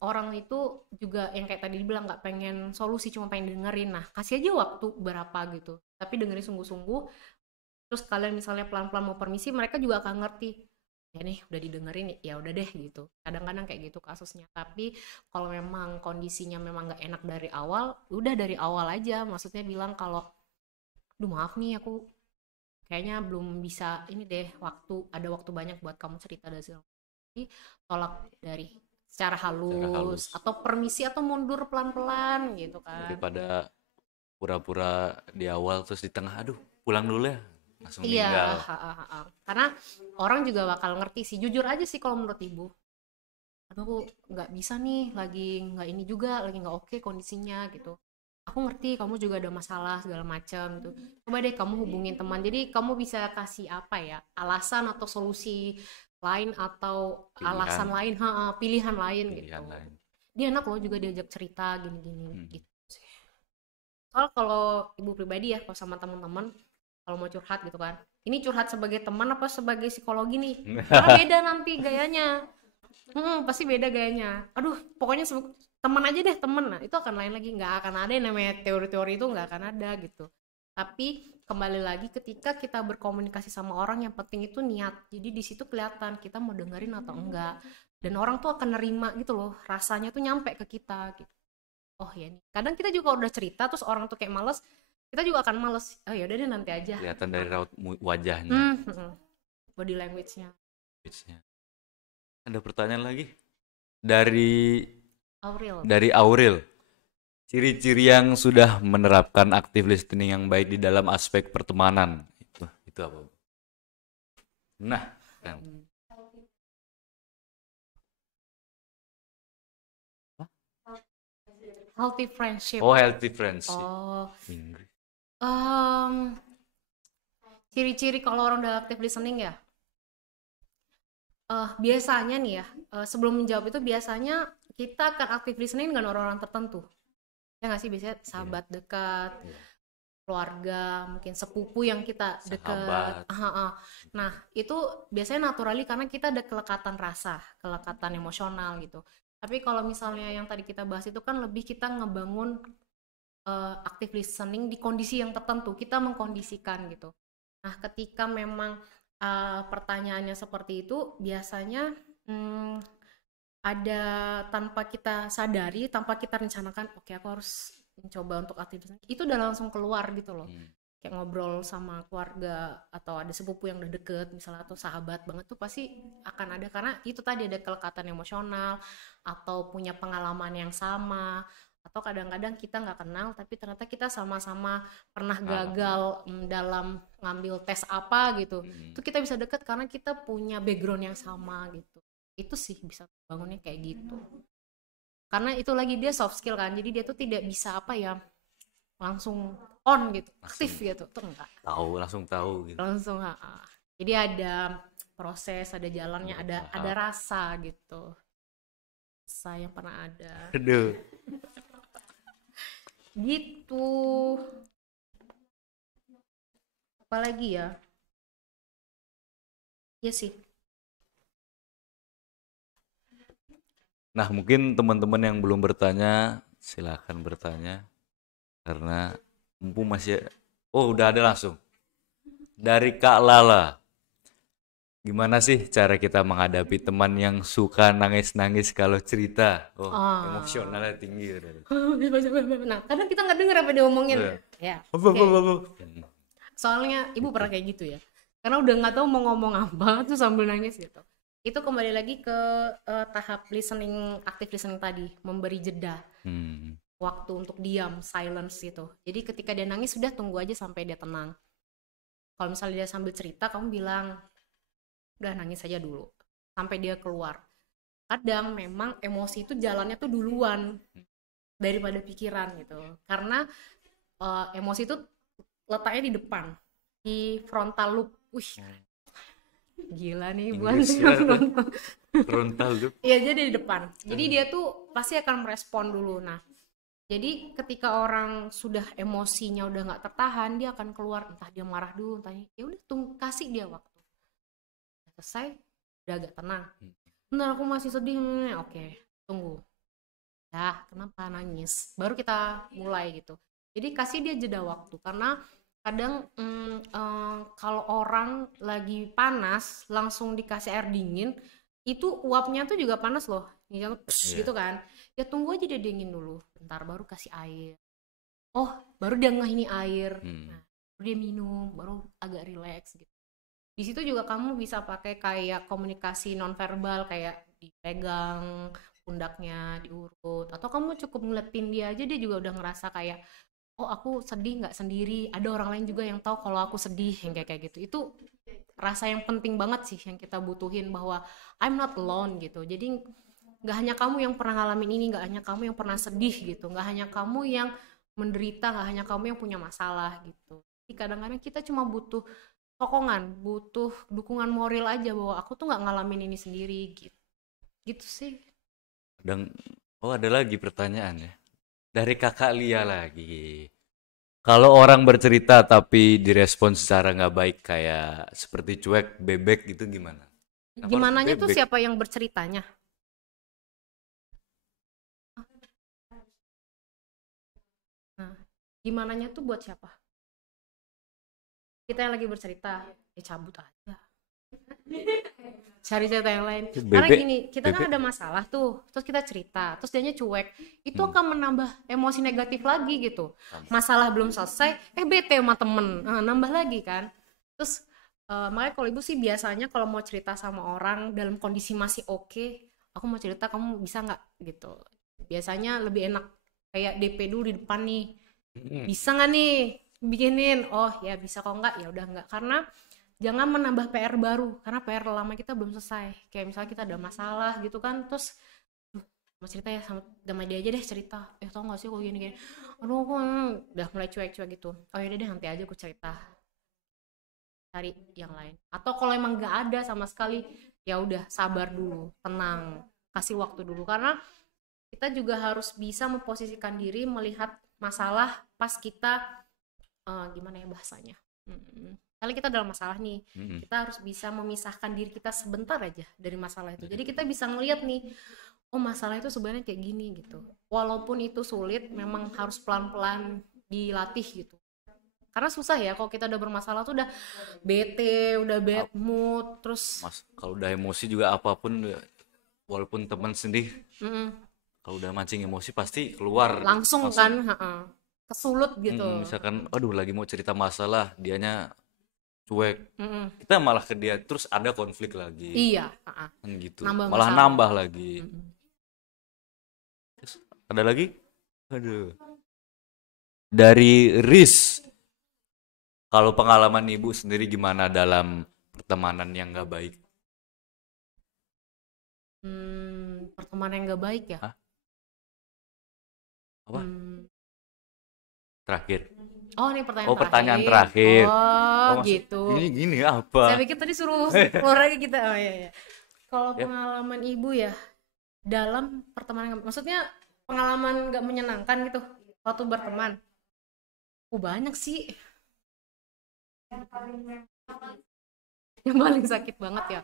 orang itu juga yang kayak tadi dibilang nggak pengen solusi, cuma pengen dengerin. Nah, kasih aja waktu berapa gitu, tapi dengerin sungguh-sungguh. Terus kalian misalnya pelan-pelan mau permisi, mereka juga akan ngerti, ya nih udah didengerin, ya udah deh gitu. Kadang-kadang kayak gitu kasusnya. Tapi kalau memang kondisinya memang nggak enak dari awal, udah dari awal aja, maksudnya bilang kalau duh maaf nih aku kayaknya belum bisa ini deh, ada waktu banyak buat kamu cerita dan segala macam. Jadi tolak dari secara secara halus halus atau permisi atau mundur pelan-pelan gitu kan. daripada pura-pura di awal terus di tengah, aduh pulang dulu ya, langsung Iya, ninggal. karena orang juga bakal ngerti sih, jujur aja sih kalau menurut ibu. Aduh aku nggak bisa nih, lagi nggak ini juga, lagi nggak oke kondisinya gitu. Aku ngerti kamu juga ada masalah segala macam tuh. Coba deh kamu hubungin teman. Jadi kamu bisa kasih apa ya, alasan atau solusi lain atau alasan Pilihan, lain, pilihan lain gitu. pilihan lain. Dia enak loh juga diajak cerita gini-gini Hmm. gitu sih. Soal kalau ibu pribadi ya, kalau sama teman-teman, kalau mau curhat gitu kan, ini curhat sebagai teman apa sebagai psikologi nih, karena beda nanti gayanya. Pasti beda gayanya. Aduh, pokoknya teman aja deh, temen. Nah, itu akan lain lagi. Nggak akan ada yang namanya teori-teori, itu nggak akan ada gitu. Tapi kembali lagi ketika kita berkomunikasi sama orang, yang penting itu niat. Jadi di situ kelihatan kita mau dengerin atau enggak. Dan orang tuh akan nerima gitu loh. Rasanya tuh nyampe ke kita gitu. Oh ya nih. Kadang kita juga udah cerita terus orang tuh kayak males, kita juga akan males. Oh ya udah deh nanti aja. Kelihatan dari raut wajahnya. Body language-nya. Pitch-nya. Ada pertanyaan lagi dari Aurel. Auril. Ciri-ciri yang sudah menerapkan active listening yang baik di dalam aspek pertemanan. Itu apa? Nah, kan. healthy friendship. Oh, healthy friendship. Oh, Inggris. em, ciri-ciri kalau orang udah active listening ya. Biasanya nih ya, sebelum menjawab itu biasanya kita akan active listening dengan orang-orang tertentu. Ya nggak sih, biasanya sahabat dekat, Iya. keluarga, mungkin sepupu yang kita dekat. Sahabat. Nah, itu biasanya naturally karena kita ada kelekatan rasa, kelekatan emosional gitu. Tapi kalau misalnya yang tadi kita bahas itu kan lebih kita ngebangun active listening di kondisi yang tertentu, kita mengkondisikan gitu. Nah, ketika memang pertanyaannya seperti itu, biasanya ada tanpa kita sadari, tanpa kita rencanakan, oke aku harus mencoba untuk active listening, itu udah langsung keluar gitu loh. Kayak ngobrol sama keluarga atau ada sepupu yang udah deket misalnya atau sahabat banget tuh pasti akan ada, karena itu tadi ada kelekatan emosional atau punya pengalaman yang sama, atau kadang-kadang kita nggak kenal tapi ternyata kita sama-sama pernah gagal dalam ngambil tes apa gitu. Itu kita bisa deket karena kita punya background yang sama gitu. Itu sih bisa bangunnya kayak gitu, karena itu lagi dia soft skill kan, jadi dia tuh tidak bisa apa ya langsung on gitu, aktif gitu tuh enggak. Langsung tahu gitu. Langsung jadi ada proses, ada jalannya, ada rasa gitu. Saya pernah ada. Aduh. Gitu. Apalagi ya? Ya sih. Nah, mungkin teman-teman yang belum bertanya, silakan bertanya. Karena mumpung masih... Oh, udah ada langsung. Dari Kak Lala. Gimana sih cara kita menghadapi teman yang suka nangis-nangis kalau cerita? Oh, emosionalnya tinggi. Nah, kadang kita nggak denger apa dia omongin. Ya. Okay. Soalnya ibu pernah kayak gitu ya. Karena udah nggak tahu mau ngomong apa tuh sambil nangis gitu. Itu kembali lagi ke tahap listening, active listening tadi, memberi jeda. Waktu untuk diam, silence gitu. Jadi ketika dia nangis sudah tunggu aja sampai dia tenang. Kalau misalnya dia sambil cerita, kamu bilang, udah nangis aja dulu sampai dia keluar. Kadang memang emosi itu jalannya tuh duluan daripada pikiran gitu, karena emosi itu letaknya di depan, di frontal loop. Wih, gila nih bukan frontal loop. Iya, jadi di depan. Jadi dia tuh pasti akan merespon dulu. Nah, jadi ketika orang sudah emosinya udah nggak tertahan, dia akan keluar, entah dia marah dulu, entah ya udah tunggu, kasih dia waktu. Selesai, udah agak tenang. Bener, aku masih sedih. Oke, tunggu. Dah, kenapa nangis? Baru kita mulai gitu. Jadi kasih dia jeda waktu, karena kadang kalau orang lagi panas langsung dikasih air dingin, itu uapnya tuh juga panas loh. Gitu kan. Ya tunggu aja dia dingin dulu. Bentar baru kasih air. Oh, baru dia ngeh ini air. Nah, baru dia minum, baru agak rileks gitu. Di situ juga kamu bisa pakai kayak komunikasi nonverbal, kayak dipegang pundaknya, diurut, atau kamu cukup ngeliatin dia aja, dia juga udah ngerasa kayak, oh aku sedih nggak sendiri, ada orang lain juga yang tahu kalau aku sedih, yang kayak gitu. Itu rasa yang penting banget sih yang kita butuhin, bahwa I'm not alone gitu. Jadi nggak hanya kamu yang pernah ngalamin ini, nggak hanya kamu yang pernah sedih gitu, nggak hanya kamu yang menderita, nggak hanya kamu yang punya masalah gitu. Jadi kadang-kadang kita cuma butuh sokongan, butuh dukungan moral aja bahwa aku tuh nggak ngalamin ini sendiri gitu sih. Dan ada lagi pertanyaan ya dari Kakak Lia lagi. Kalau orang bercerita tapi direspon secara nggak baik, kayak seperti cuek, bebek gitu, gimana? Gimananya tuh siapa yang berceritanya? Nah, gimananya tuh buat siapa? Kita yang lagi bercerita, ya cabut aja, cari cerita yang lain. Karena gini, kita kan ada masalah tuh, terus kita cerita, terus dianya cuek, itu akan menambah emosi negatif lagi gitu. Masalah belum selesai, bete sama temen, nambah lagi kan. Terus makanya kalau ibu sih biasanya kalau mau cerita sama orang dalam kondisi masih oke, aku mau cerita, kamu bisa nggak gitu. Biasanya lebih enak kayak DP dulu di depan nih, bisa nggak nih bikinin, oh ya bisa, kok enggak ya udah enggak. Karena jangan menambah PR baru, karena PR lama kita belum selesai. Kayak misalnya kita ada masalah gitu kan, terus mau cerita ya sama dia aja deh cerita, tau gak sih kok gini gini, aduh aku udah mulai cuek-cuek gitu. Oh yaudah deh nanti aja aku cerita, cari yang lain. Atau kalau emang nggak ada sama sekali, ya udah sabar dulu, tenang, kasih waktu dulu. Karena kita juga harus bisa memposisikan diri melihat masalah pas kita gimana ya bahasanya. Kali kita dalam masalah nih, kita harus bisa memisahkan diri kita sebentar aja dari masalah itu. Jadi kita bisa ngeliat nih, oh masalah itu sebenarnya kayak gini gitu. Walaupun itu sulit, memang harus pelan-pelan dilatih gitu. Karena susah ya kalau kita udah bermasalah tuh udah bete, udah bad mood, terus Kalau udah emosi juga apapun, walaupun teman sendiri, kalau udah mancing emosi pasti keluar langsung kan, kesulut gitu. misalkan aduh lagi mau cerita masalah, dianya cuek, kita malah ke dia, terus ada konflik lagi. Iya, Kan gitu, nambah malah masalah. nambah lagi. Terus, ada lagi? Aduh. Dari Riz, kalau pengalaman ibu sendiri gimana dalam pertemanan yang gak baik? Pertemanan yang gak baik ya. Hah? Apa? Terakhir. Oh ini pertanyaan terakhir. Pertanyaan terakhir. Oh gitu. Gini apa? Saya pikir tadi suruh keluar lagi kita. Oh iya. Kalau pengalaman ibu ya dalam pertemanan, maksudnya pengalaman gak menyenangkan gitu waktu berteman. Banyak sih. Yang paling sakit banget ya.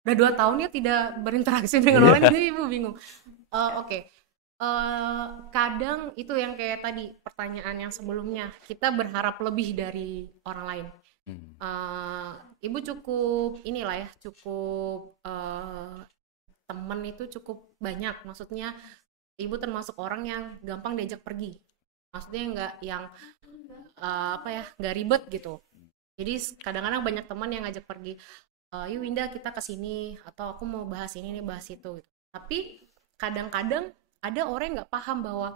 Udah 2 tahun ya tidak berinteraksi dengan orang, jadi ibu bingung. Oke. Kadang itu yang kayak tadi pertanyaan yang sebelumnya, kita berharap lebih dari orang lain. Ibu cukup inilah ya, cukup temen itu cukup banyak. Maksudnya ibu termasuk orang yang gampang diajak pergi. Maksudnya nggak yang nggak ribet gitu. Jadi kadang-kadang banyak teman yang ngajak pergi, yuk Winda kita kesini, atau aku mau bahas ini nih bahas itu gitu. Tapi kadang-kadang ada orang yang nggak paham bahwa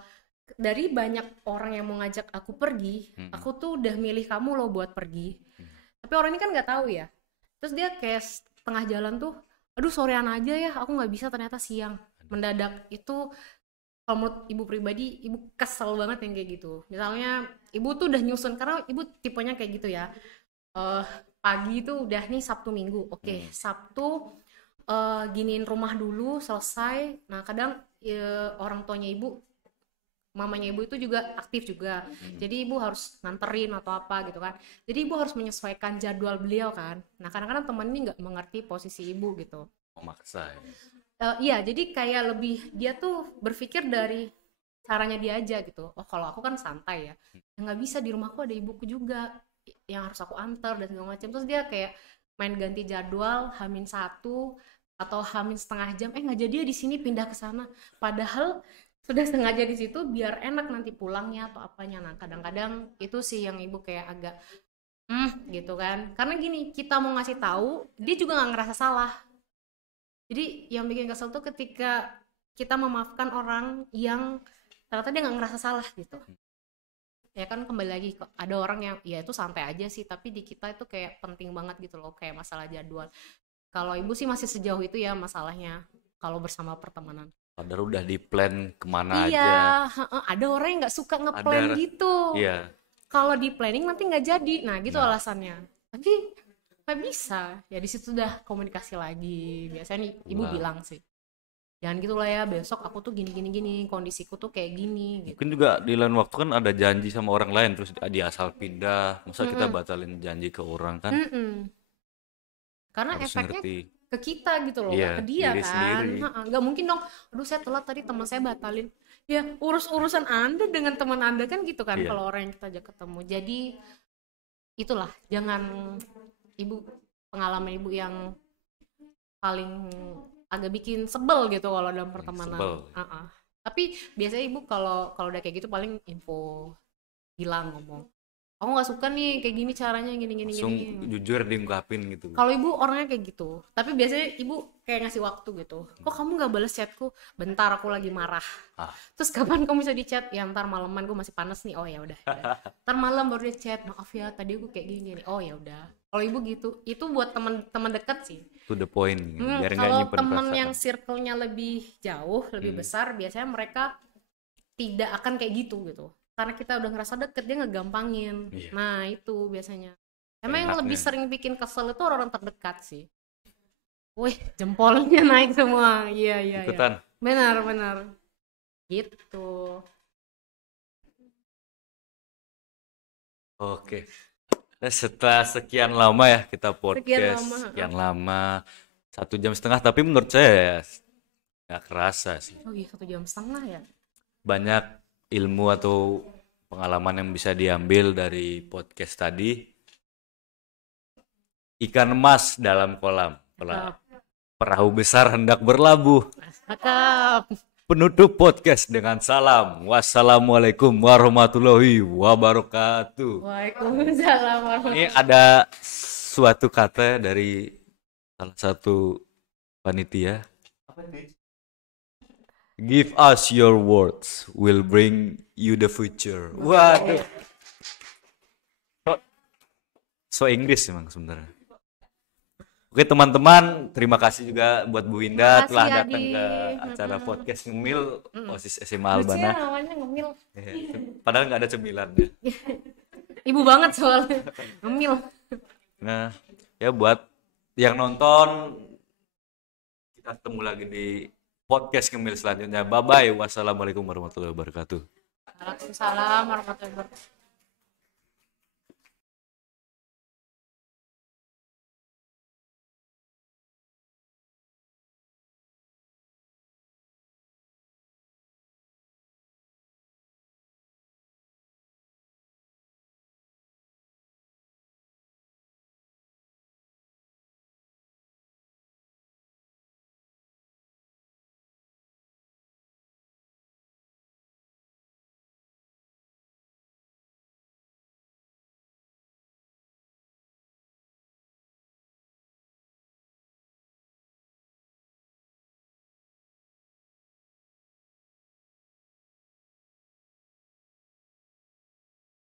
dari banyak orang yang mau ngajak aku pergi, aku tuh udah milih kamu loh buat pergi. Tapi orang ini kan nggak tahu ya. Terus dia kayak tengah jalan tuh, aduh sorean aja ya, aku nggak bisa ternyata siang. Mendadak itu kalau menurut ibu pribadi, ibu kesel banget yang kayak gitu. Misalnya ibu tuh udah nyusun, karena ibu tipenya kayak gitu ya. Pagi itu udah nih Sabtu Minggu, oke, Sabtu giniin rumah dulu selesai. Nah kadang orang tuanya ibu, mamanya ibu itu juga aktif juga, jadi ibu harus nganterin atau apa gitu kan, jadi ibu harus menyesuaikan jadwal beliau kan. Nah kadang-kadang temen ini nggak mengerti posisi ibu gitu, Memaksa ya. Iya jadi kayak lebih dia tuh berpikir dari caranya dia aja gitu. Oh kalau aku kan santai ya, nggak bisa, di rumahku ada ibuku juga yang harus aku antar dan segala macam. Terus dia kayak main ganti jadwal, H-1 atau H-setengah jam, nggak jadi ya di sini, pindah ke sana. Padahal sudah sengaja di situ biar enak nanti pulangnya atau apanya. Nah kadang-kadang itu sih yang ibu kayak agak gitu kan. Karena gini, kita mau ngasih tahu, dia juga nggak ngerasa salah. Jadi yang bikin kesel tuh ketika kita memaafkan orang yang ternyata dia nggak ngerasa salah gitu. Ya kan kembali lagi, ada orang yang ya itu santai aja sih, tapi di kita itu kayak penting banget gitu loh, kayak masalah jadwal. Kalau ibu sih masih sejauh itu ya masalahnya kalau bersama pertemanan. Padahal udah di plan kemana Iya, aja. ada orang yang nggak suka ngeplan gitu. Iya. Kalau di planning nanti nggak jadi, nah gitu alasannya. Tapi nggak bisa, ya di situ udah komunikasi lagi. Biasanya ibu bilang sih, jangan gitulah ya, besok aku tuh gini, kondisiku tuh kayak gini gitu. Mungkin juga di lain waktu kan ada janji sama orang lain, terus dia asal pindah, masa kita batalin janji ke orang kan. Karena Harus efeknya ngerti ke kita gitu loh, iya, ke dia diri kan. sendiri. Nggak mungkin dong, aduh saya telat tadi, teman saya batalin. Ya urusan Anda dengan teman Anda kan gitu kan. Iya. Kalau orang yang kita ajak ketemu. Jadi itulah, jangan, ibu, pengalaman ibu yang paling agak bikin sebel gitu kalau dalam pertemanan. Sebel. Tapi biasanya ibu kalau udah kayak gitu paling info, bilang, ngomong, aku nggak suka nih kayak gini caranya gini gini Langsung gini. jujur diungkapin gitu. Kalau ibu orangnya kayak gitu, tapi biasanya ibu kayak ngasih waktu gitu. Kok kamu nggak balas chatku? Bentar, aku lagi marah. Ah, Terus kapan kamu bisa di chat? Ya ntar malaman, gue masih panas nih. Oh ya udah. Ntar malam baru dia chat. Maaf ya, tadi aku kayak gini gini. Oh ya udah. Kalau ibu gitu, itu buat teman-teman dekat sih. to the point gitu. Biar nggak Kalau nyimpen teman perasaan. yang circle-nya lebih jauh, lebih besar, biasanya mereka tidak akan kayak gitu. Karena kita udah ngerasa deket, dia ngegampangin. Iya. Nah itu biasanya. Emang yang Enaknya. lebih sering bikin kesel itu orang terdekat sih. Wih, jempolnya naik semua. Iya, iya, iya. Ikutan. Benar, benar. Gitu. Oke. Nah, setelah sekian lama ya kita podcast, lama, sekian lama, 1,5 jam, tapi menurut saya ya nggak kerasa sih. Oh iya, 1,5 jam ya. Banyak ilmu atau pengalaman yang bisa diambil dari podcast tadi. Ikan emas dalam kolam. Perahu besar hendak berlabuh. Cakep. Penutup podcast dengan salam. Wassalamualaikum warahmatullahi wabarakatuh. Waalaikumsalam warahmatullahi Ini ada suatu kata dari salah satu panitia. Give us your words, will bring you the future. Waduh. So Inggris emang sebenarnya. Oke teman-teman, terima kasih juga buat Bu Indah Terima kasih, telah datang Adi. ke acara podcast Ngemil OSIS SMA Lucu ya Albana. namanya ngemil. Padahal nggak ada cemilan ya. Ibu banget soalnya. Ngemil. Nah, ya buat yang nonton, kita ketemu lagi di podcast Ngemil selanjutnya. Bye bye. Wassalamualaikum warahmatullahi wabarakatuh. Waalaikumsalam warahmatullahi wabarakatuh.